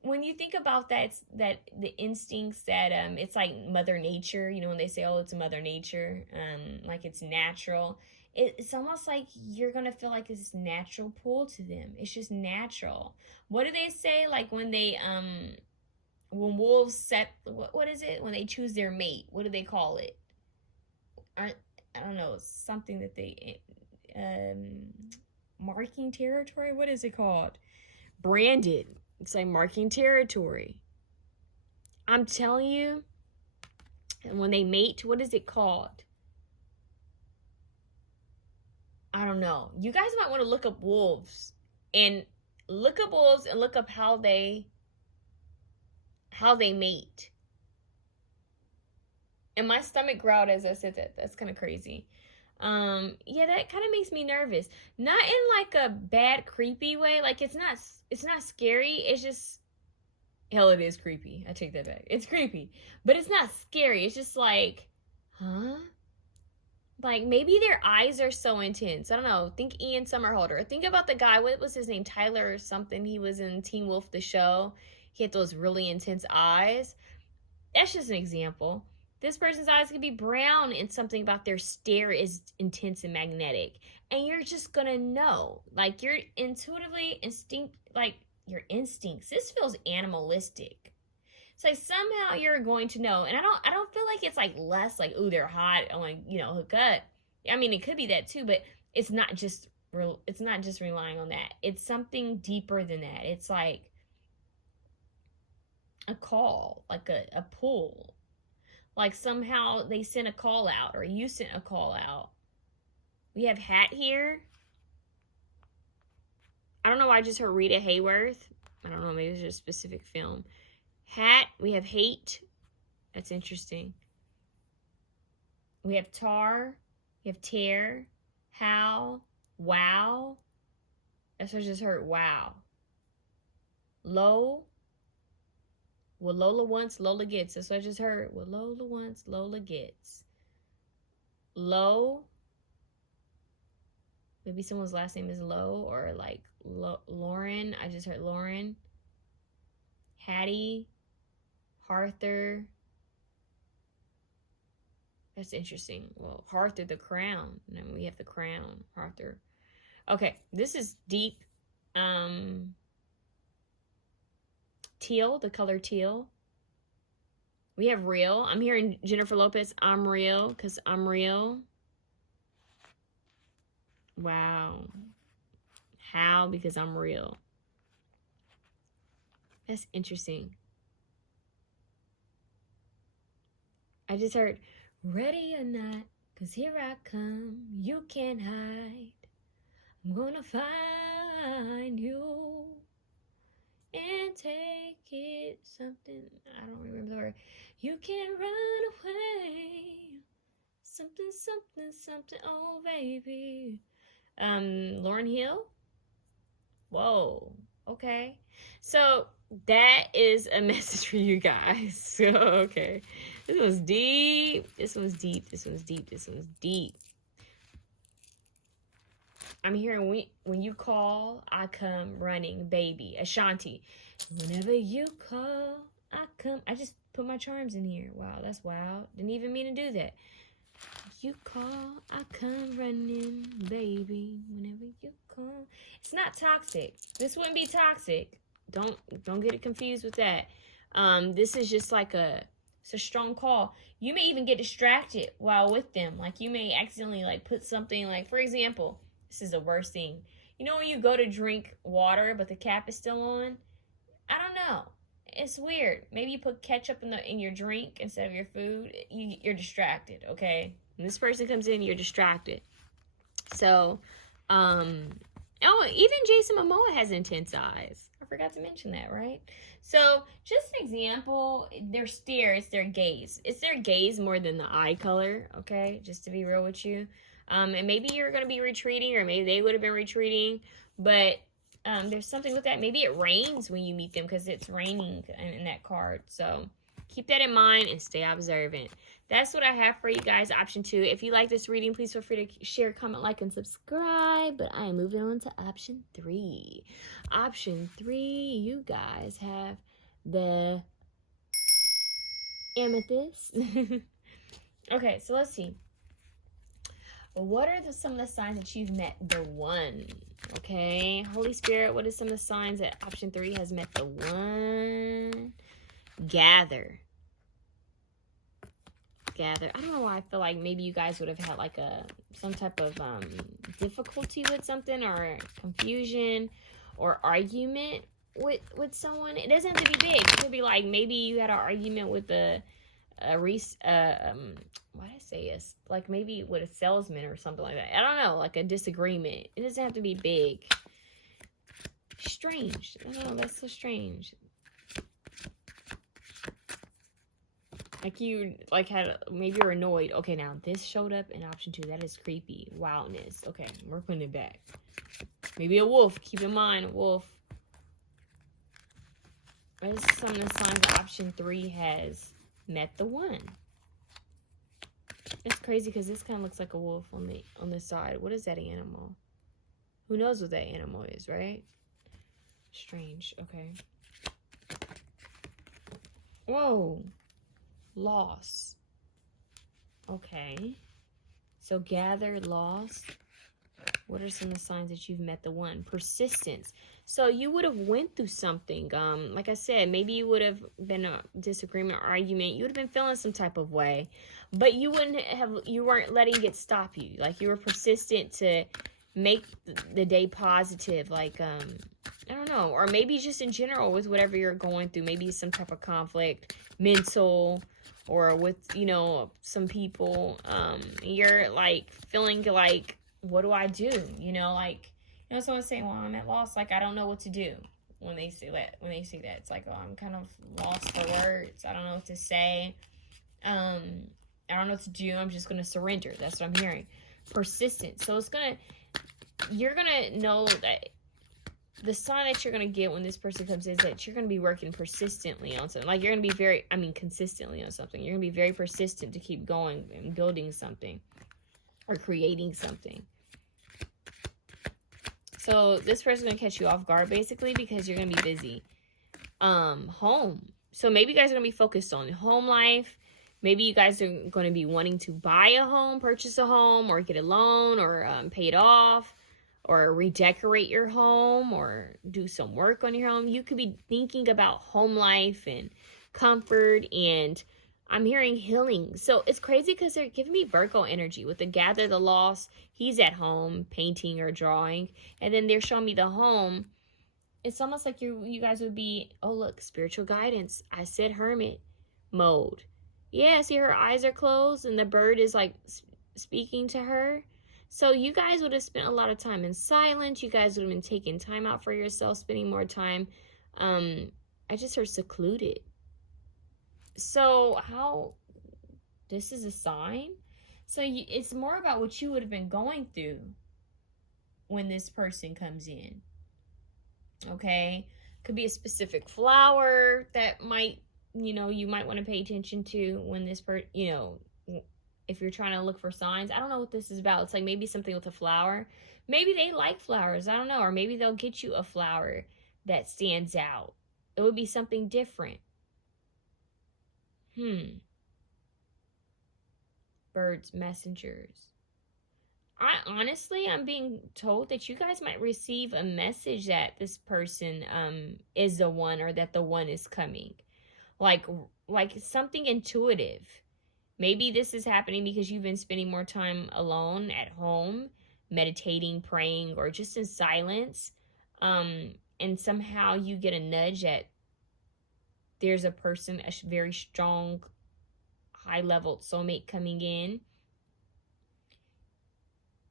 when you think about that, it's that the instincts that it's like Mother Nature. You know, when they say, "Oh, it's Mother Nature," like it's natural. It's almost like you're gonna feel like it's this natural pull to them. It's just natural. What do they say? Like when wolves set, what is it? When they choose their mate, what do they call it? I don't know. Something that they marking territory. What is it called? Branded. It's like marking territory. I'm telling you. And when they mate, what is it called? I don't know. You guys might want to look up wolves and look up how they mate. And my stomach growled as I said that. That's kind of crazy. Yeah, that kind of makes me nervous. Not in like a bad, creepy way. Like it's not scary. It's just, hell, it is creepy. I take that back. It's creepy, but it's not scary. It's just like, huh? Like maybe their eyes are so intense. I don't know. Think Ian Somerhalder. Think about the guy. What was his name? Tyler or something. He was in Teen Wolf the show. He had those really intense eyes. That's just an example. This person's eyes could be brown and something about their stare is intense and magnetic. And you're just gonna know. Like you're intuitively like your instincts. This feels animalistic. So like somehow you're going to know. And I don't feel like it's like less like, ooh, they're hot, I want to, you know, hook up. I mean, it could be that too, but it's not just relying on that. It's something deeper than that. It's like a call, like a pull. Like somehow they sent a call out or you sent a call out. We have hat here. I don't know why I just heard Rita Hayworth. I don't know, maybe it's just a specific film. Hat, we have hate. That's interesting. We have tar. We have tear. How. Wow. That's what I just heard. Wow. Low. What Lola wants, Lola gets. That's what I just heard. What Lola wants, Lola gets. Low. Maybe someone's last name is Low or like Lauren. I just heard Lauren. Hattie. Arthur. That's interesting. Well, Arthur the crown. And then we have the crown. Arthur. Okay, this is deep. Teal, the color teal. We have real. I'm hearing Jennifer Lopez. I'm real because I'm real. Wow. How? Because I'm real. That's interesting. I just heard ready or not, cause here I come, you can't hide. I'm gonna find you and take it something, I don't remember the word. You can't run away. Something, something, something, oh baby. Lauryn Hill? Whoa, okay. So that is a message for you guys. So, okay. This was deep. This one's deep. This one's deep. This one's deep. I'm hearing when you call, I come running, baby. Ashanti. Whenever you call, I come. I just put my charms in here. Wow, that's wild. Didn't even mean to do that. You call, I come running, baby. Whenever you call. It's not toxic. This wouldn't be toxic. Don't get it confused with that. This is just like it's a strong call. You may even get distracted while with them. Like you may accidentally like put something like, for example, this is the worst thing. You know when you go to drink water but the cap is still on? I don't know. it's weird. Maybe you put ketchup in your drink instead of your food. You're distracted, okay? When this person comes in, you're distracted. So, oh, even Jason Momoa has intense eyes. I forgot to mention that, right? So, just an example, their stare, it's their gaze. It's their gaze more than the eye color, okay? Just to be real with you. And maybe you're going to be retreating, or maybe they would have been retreating, but there's something with that. Maybe it rains when you meet them because it's raining in that card. So, keep that in mind and stay observant. That's what I have for you guys, option 2. If you like this reading, please feel free to share, comment, like, and subscribe. But I am moving on to option 3. Option 3, you guys have the amethyst. Okay, so let's see. What are some of the signs that you've met the one? Okay, Holy Spirit, what are some of the signs that option 3 has met the one? Gather. I don't know why I feel like maybe you guys would have had like some type of difficulty with something, or confusion or argument with someone. It doesn't have to be big. It could be like maybe you had an argument with like maybe with a salesman or something like that. I don't know, like a disagreement. It doesn't have to be big. Strange. I don't know, that's so strange. Like you had, maybe you're annoyed. Okay, now this showed up in option 2. That is creepy. Wildness. Okay, we're putting it back. Maybe a wolf. Keep in mind, a wolf. What is some of the signs that option 3 has met the one? It's crazy because this kind of looks like a wolf on the side. What is that animal? Who knows what that animal is, right? Strange. Okay. Whoa. Loss. Okay. So gather, loss. What are some of the signs that you've met the one? Persistence. So you would have went through something. Like I said, maybe you would have been a disagreement or argument. You would have been feeling some type of way, but you weren't letting it stop you. Like you were persistent to make the day positive. Like, I don't know, or maybe just in general with whatever you're going through, maybe some type of conflict, mental, or with, some people, you're like feeling like, what do I do? Someone's saying, well, I'm at loss. Like, I don't know what to do when they say that. It's like, oh, I'm kind of lost for words. I don't know what to say. I don't know what to do. I'm just going to surrender. That's what I'm hearing. Persistence. So you're going to know that the sign that you're going to get when this person comes in is that you're going to be working persistently on something. Like, you're going to be consistently on something. You're going to be very persistent to keep going and building something or creating something. So this person's going to catch you off guard, basically, because you're going to be busy. Home. So maybe you guys are going to be focused on home life. Maybe you guys are going to be wanting to buy a home, purchase a home, or get a loan, or pay it off, or redecorate your home, or do some work on your home. You could be thinking about home life and comfort, and I'm hearing healing. So it's crazy because they're giving me Virgo energy. With the gather, the loss, he's at home painting or drawing. And then they're showing me the home. It's almost like you guys would be, oh, look, spiritual guidance. I said hermit mode. Yeah, see her eyes are closed and the bird is like speaking to her. So you guys would have spent a lot of time in silence. You guys would have been taking time out for yourself, spending more time. I just heard secluded. So this is a sign. So it's more about what you would have been going through when this person comes in. Okay. Could be a specific flower that might, you might want to pay attention to when this person, if you're trying to look for signs. I don't know what this is about. It's like maybe something with a flower. Maybe they like flowers. I don't know. Or maybe they'll get you a flower that stands out. It would be something different. Birds, messengers. I'm being told that you guys might receive a message that this person is the one, or that the one is coming. Like something intuitive. Maybe this is happening because you've been spending more time alone at home, meditating, praying, or just in silence. And somehow you get a nudge that there's a person, a very strong, high-leveled soulmate coming in.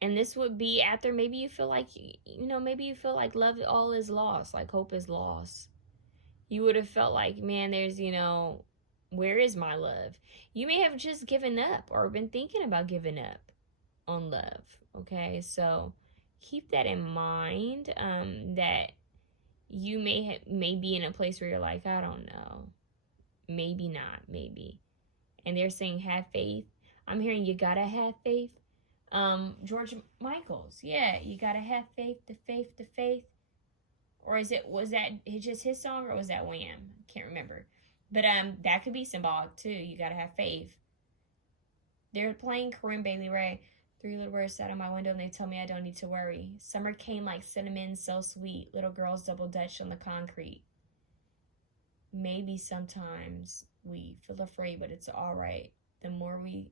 And this would be after maybe you feel like, maybe you feel like love all is lost, like hope is lost. You would have felt like, man, there's, where is my love? You may have just given up or been thinking about giving up on love, okay? So keep that in mind, that you may be in a place where you're like, I don't know. Maybe not, maybe. And they're saying have faith. I'm hearing you gotta have faith. George Michael's, yeah, you gotta have faith, the faith, the faith. Or was that just his song, or was that Wham? Can't remember. But that could be symbolic too. You gotta have faith. They're playing Corinne Bailey Rae. 3 little words sat on my window and they tell me I don't need to worry. Summer came like cinnamon, so sweet. Little girls double dutch on the concrete. Maybe sometimes we feel afraid, but it's all right. The more we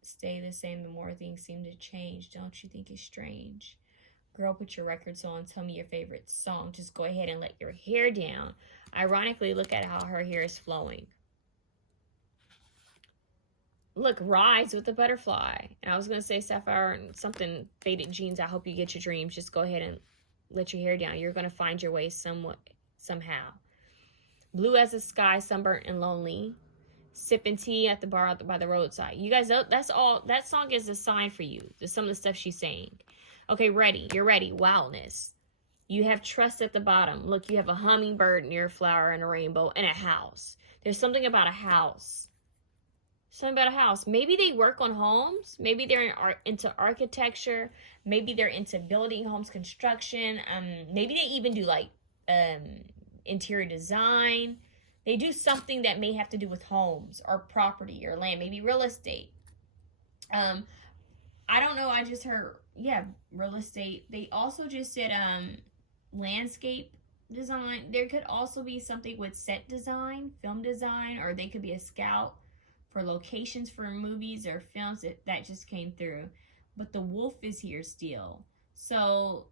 stay the same, the more things seem to change. Don't you think it's strange? Girl, put your records on. Tell me your favorite song. Just go ahead and let your hair down. Ironically, look at how her hair is flowing. Look, rise with the butterfly. And I was going to say sapphire and something faded jeans. I hope you get your dreams. Just go ahead and let your hair down. You're going to find your way somehow. Blue as the sky, sunburnt and lonely. Sipping tea at the bar by the roadside. You guys, that's all. That song is a sign for you. There's some of the stuff she's saying. Okay, ready. You're ready. Wildness. You have trust at the bottom. Look, you have a hummingbird near a flower and a rainbow and a house. There's something about a house. Something about a house. Maybe they work on homes. Maybe they're into architecture. Maybe they're into building homes, construction. Maybe they even do like interior design. They do something that may have to do with homes or property or land. Maybe real estate. I don't know. I just heard, yeah, real estate. They also just said landscape design. There could also be something with set design, film design, or they could be a scout for locations for movies or films that just came through. But the wolf is here still. So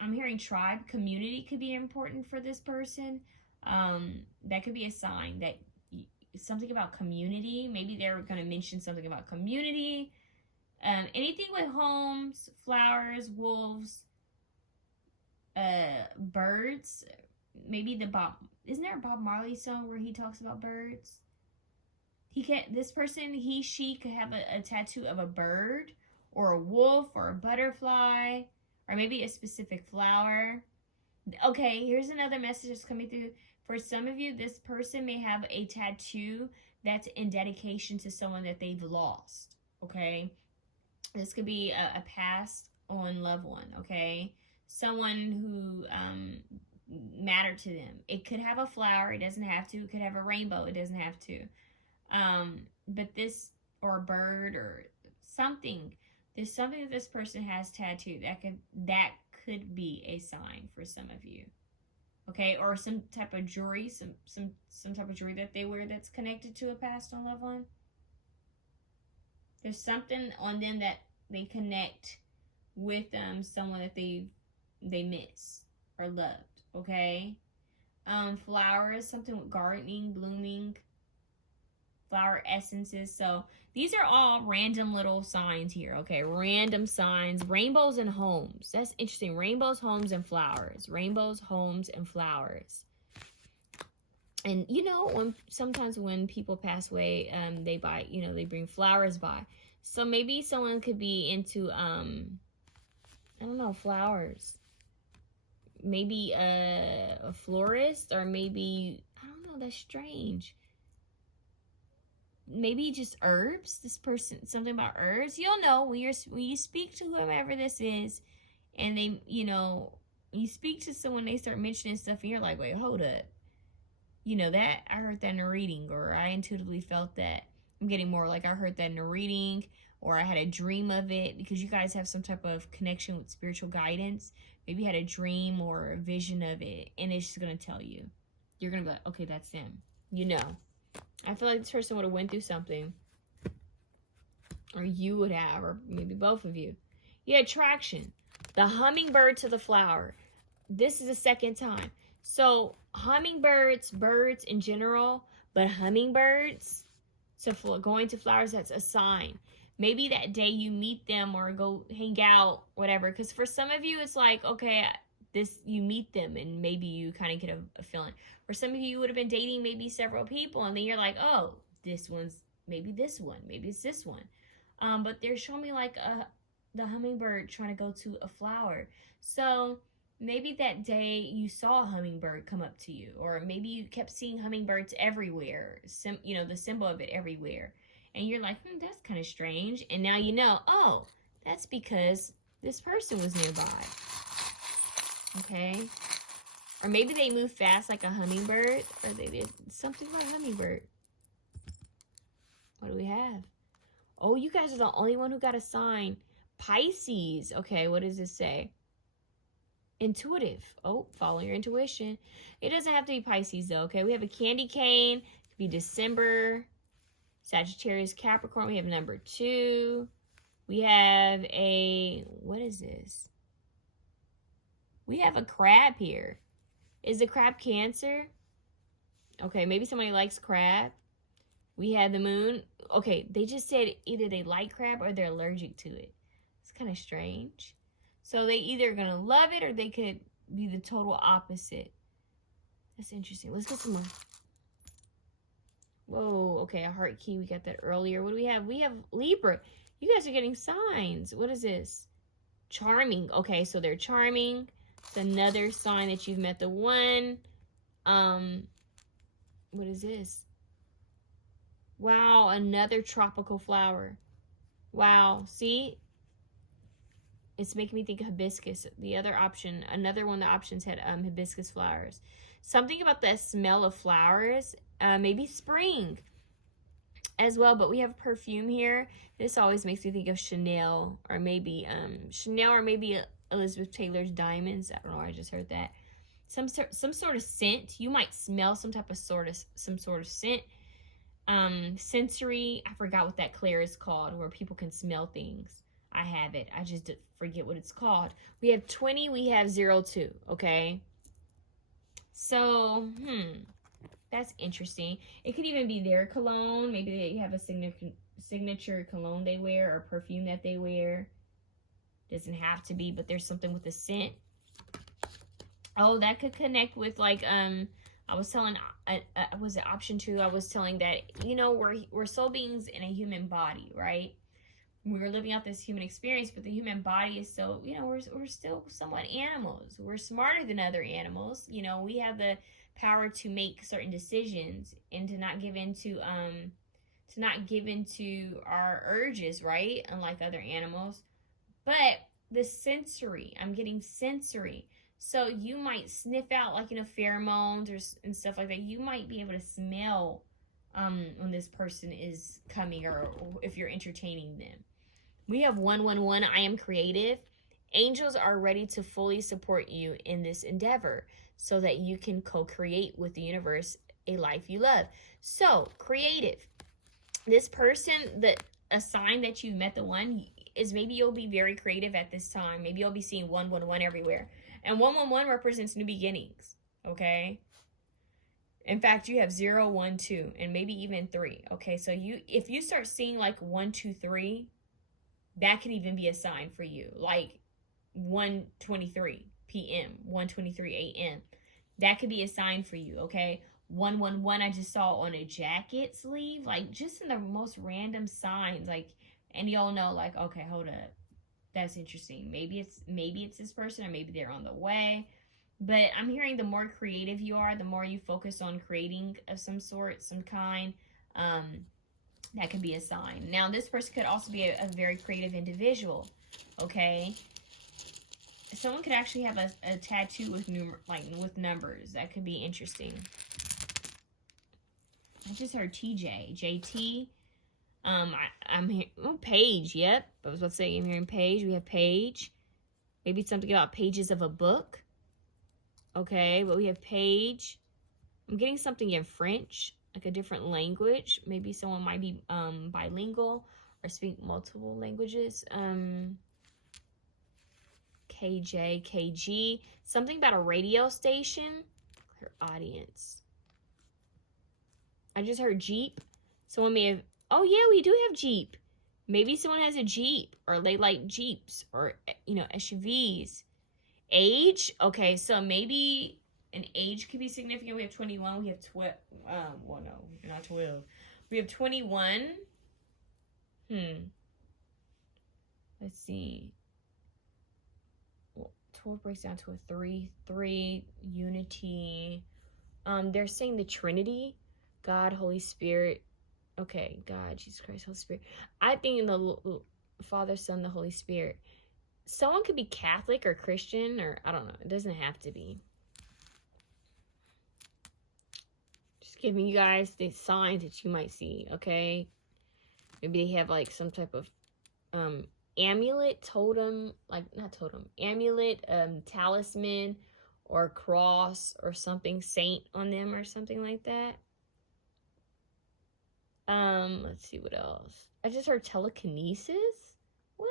I'm hearing tribe, community could be important for this person. That could be a sign that something about community. Maybe they're going to mention something about community. Anything with homes, flowers, wolves, birds. Maybe isn't there a Bob Marley song where he talks about birds? This person, she could have a tattoo of a bird or a wolf or a butterfly or maybe a specific flower. Okay, here's another message that's coming through. For some of you, this person may have a tattoo that's in dedication to someone that they've lost, okay? This could be a passed on loved one, okay? Someone who mattered to them. It could have a flower. It doesn't have to. It could have a rainbow. It doesn't have to. But this, or a bird or something, there's something that this person has tattooed that could be a sign for some of you. Okay, or some type of jewelry, some type of jewelry that they wear that's connected to a passed on loved one. There's something on them that they connect with someone that they miss or loved. Okay, flowers, something with gardening, blooming, flower essences. So these are all random little signs here, okay? Random signs. Rainbows and homes. That's interesting. Rainbows, homes, and flowers. Rainbows, homes, and flowers. And sometimes when people pass away, they buy, they bring flowers by. So maybe someone could be into, I don't know, flowers. Maybe a florist, or maybe, I don't know, that's strange. Maybe just herbs. This person, something about herbs. You'll know when you speak to whomever this is, and they, you speak to someone, they start mentioning stuff, and you're like, wait, hold up. That I heard that in a reading, or I intuitively felt that. I'm getting more like I heard that in a reading, or I had a dream of it, because you guys have some type of connection with spiritual guidance. Maybe you had a dream or a vision of it, and it's just gonna tell you. You're gonna be like, okay, that's them. I feel like this person would have went through something, or you would have, or maybe both of you. You had traction. The hummingbird to the flower. This is the second time. So hummingbirds, birds in general, but hummingbirds, so going to flowers, that's a sign. Maybe that day you meet them or go hang out, whatever. Because for some of you, it's like, okay, you meet them and maybe you kind of get a feeling. For some of you would have been dating maybe several people, and then you're like, oh, this one's maybe this one, maybe it's this one. But they're showing me like the hummingbird trying to go to a flower. So maybe that day you saw a hummingbird come up to you, or maybe you kept seeing hummingbirds everywhere, the symbol of it everywhere. And you're like, that's kind of strange. And now you know, oh, that's because this person was nearby. Okay? Or maybe they move fast like a hummingbird, or they did something like hummingbird. What do we have? Oh, you guys are the only one who got a sign. Pisces. Okay, what does this say? Intuitive. Oh, follow your intuition. It doesn't have to be Pisces though, okay? We have a candy cane. It could be December. Sagittarius, Capricorn. We have number 2. We have what is this? We have a crab here. Is the crab Cancer? Okay, maybe somebody likes crab. We have the moon. Okay, they just said either they like crab or they're allergic to it. It's kind of strange. So they either going to love it or they could be the total opposite. That's interesting. Let's get some more. Whoa, okay, a heart key. We got that earlier. What do we have? We have Libra. You guys are getting signs. What is this? Charming. Okay, so they're charming. It's another sign that you've met the one. What is this? Wow, another tropical flower. Wow, see? It's making me think of hibiscus. The other option, another one of the options had hibiscus flowers. Something about the smell of flowers. Maybe spring as well, but we have perfume here. This always makes me think of Chanel, or maybe Elizabeth Taylor's Diamonds. I don't know, I just heard that. Some sort of scent. You might smell some sort of scent. Sensory, I forgot what that clair is called, where people can smell things. I have it. I just forget what it's called. We have 20, we have 02, okay? So, that's interesting. It could even be their cologne. Maybe they have a signature cologne they wear or perfume that they wear. Doesn't have to be, but there's something with the scent. Oh, that could connect with like I was telling was it option 2? I was telling that, we're soul beings in a human body, right? We're living out this human experience, but the human body is so, we're still somewhat animals. We're smarter than other animals. We have the power to make certain decisions and to not give into our urges, right? Unlike other animals. But the sensory, I'm getting sensory. So you might sniff out like, pheromones and stuff like that. You might be able to smell when this person is coming, or if you're entertaining them. We have 111, I am creative. Angels are ready to fully support you in this endeavor so that you can co-create with the universe a life you love. So, creative. This person, a sign that you met the one is maybe you'll be very creative at this time. Maybe you'll be seeing 111 everywhere. And 111 represents new beginnings, okay? In fact, you have 0, 1, 2, and maybe even 3, okay? So if you start seeing like 1, 2, 3, that could even be a sign for you. Like 1:23 p.m., 1:23 a.m. That could be a sign for you, okay? 111 I just saw on a jacket sleeve, like just in the most random signs, like, and y'all know, like, okay, hold up, that's interesting. Maybe it's this person, or maybe they're on the way. But I'm hearing the more creative you are, the more you focus on creating of some sort, some kind, that could be a sign. Now, this person could also be a very creative individual, okay? Someone could actually have a tattoo with with numbers. That could be interesting. I just heard TJ, JT. I'm here. Oh, Page. Yep, I was about to say I'm hearing Page. We have Page. Maybe it's something about pages of a book. Okay, but we have Page. I'm getting something in French, like a different language. Maybe someone might be bilingual or speak multiple languages. KJ, KG. Something about a radio station. Her audience. I just heard Jeep. Someone may have... Oh, yeah, we do have Jeep. Maybe someone has a Jeep, or they like Jeeps, or, you know, SUVs. Age? Okay, so maybe an age could be significant. We have 21. We have 12. Well, no, not 12. We have 21. Let's see. Well, 12 breaks down to a 3. 3, unity. They're saying the Trinity. God, Holy Spirit. Okay, God, Jesus Christ, Holy Spirit. I think in the Father, Son, the Holy Spirit. Someone could be Catholic or Christian, or I don't know. It doesn't have to be. Just giving you guys the signs that you might see, okay? Maybe they have like some type of amulet, totem, like not totem, amulet, talisman, or cross, or something, saint on them, or something like that. Let's see what else. I just heard telekinesis. What?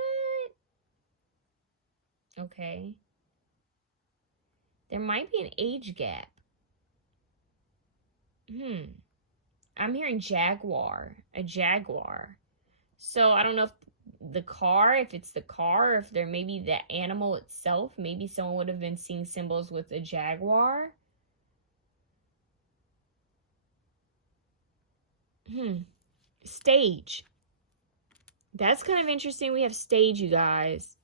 Okay. There might be an age gap. I'm hearing jaguar. A jaguar. So I don't know if the car, if it's the car, or if there may be the animal itself. Maybe someone would have been seeing symbols with a jaguar. Stage. That's kind of interesting. We have stage, you guys.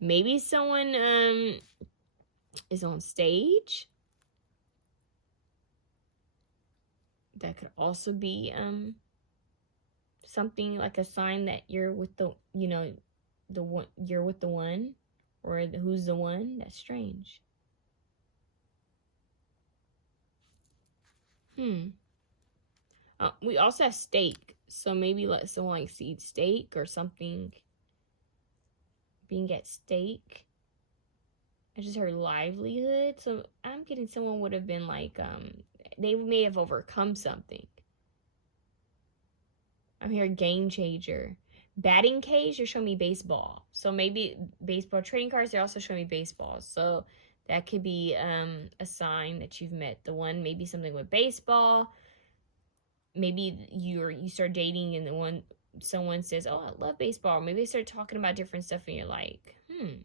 Maybe someone is on stage. That could also be something like a sign that you're with the, you know, the one, you're with the one, or who's the one. That's strange. We also have steak, so maybe let someone like eat steak or something. Being at stake. I just heard livelihood, so I'm getting someone would have been like they may have overcome something. I'm hearing game changer. Batting cage, they're showing me baseball. So maybe baseball trading cards, they're also showing me baseball. So that could be a sign that you've met the one, maybe something with baseball. Maybe you start dating and the one, someone says, oh, I love baseball. Maybe they start talking about different stuff and you're like, you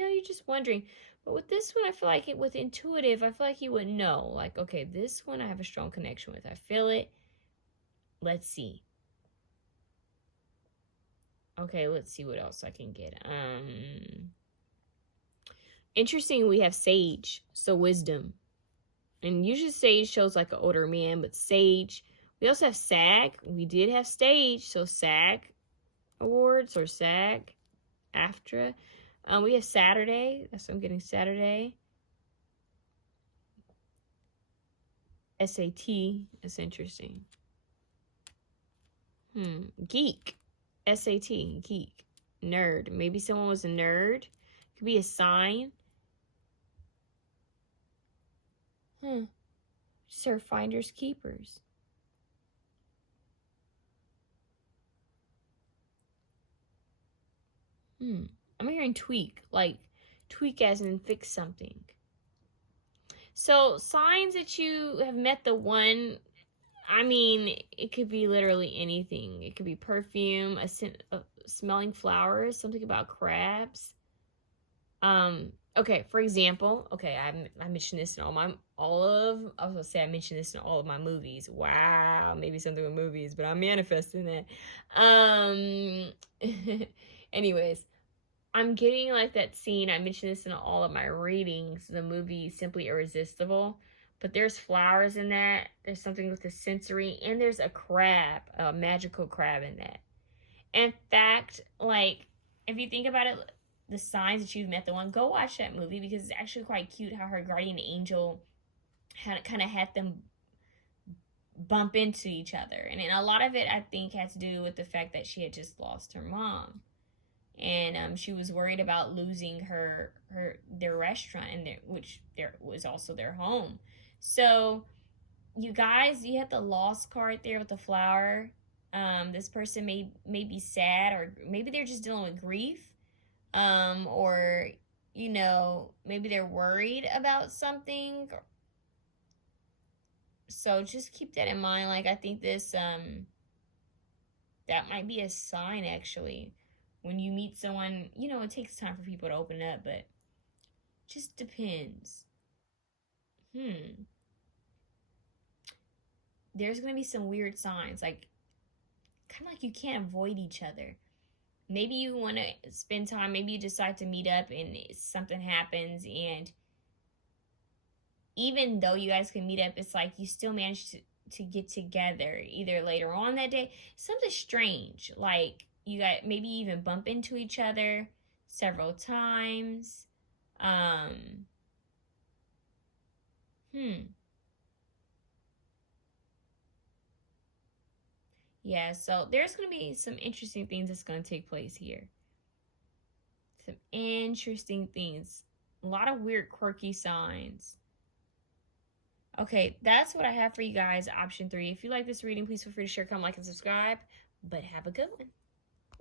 know, you're just wondering. But with this one, I feel like with intuitive, I feel like you would know. Like, okay, this one I have a strong connection with. I feel it. Let's see. Okay, let's see what else I can get. Interesting, we have sage, so wisdom. And usually sage shows like an older man, but sage. We also have SAG. We did have stage, so SAG awards or SAG, AFTRA. We have Saturday. That's what I'm getting, Saturday. SAT. That's interesting. Geek. SAT. Geek. Nerd. Maybe someone was a nerd. Could be a sign. Sir, finders, keepers. I'm hearing tweak, like tweak as in fix something. So signs that you have met the one, I mean, it could be literally anything. It could be perfume, a scent of smelling flowers, something about crabs. Okay, for example, okay, I mentioned this in I was gonna say I mentioned this in all of my movies. Wow, maybe something with movies, but I'm manifesting that. Anyways, I'm getting like that scene. I mentioned this in all of my readings. The movie Simply Irresistible. But there's flowers in that. There's something with the sensory. And there's a crab, a magical crab in that. In fact, like, if you think about it, the signs that you've met the one, go watch that movie because it's actually quite cute how her guardian angel kind of had them bump into each other. And a lot of it, I think, had to do with the fact that she had just lost her mom. And she was worried about losing their restaurant, and which was also their home. So, you guys, you had the lost card there with the flower. This person may be sad, or maybe they're just dealing with grief, or you know, maybe they're worried about something. So just keep that in mind. Like, I think this, that might be a sign, actually. When you meet someone, you know, it takes time for people to open up, but just depends. There's going to be some weird signs, like, kind of like you can't avoid each other. Maybe you want to spend time, maybe you decide to meet up and something happens, and even though you guys can meet up, it's like you still manage to get together either later on that day. Something strange, like you got maybe even bump into each other several times. Um, hmm. Yeah, so there's going to be some interesting things that's going to take place here. Some interesting things. A lot of weird, quirky signs. Okay, that's what I have for you guys. Option 3. If you like this reading, please feel free to share, comment, like, and subscribe. But have a good one.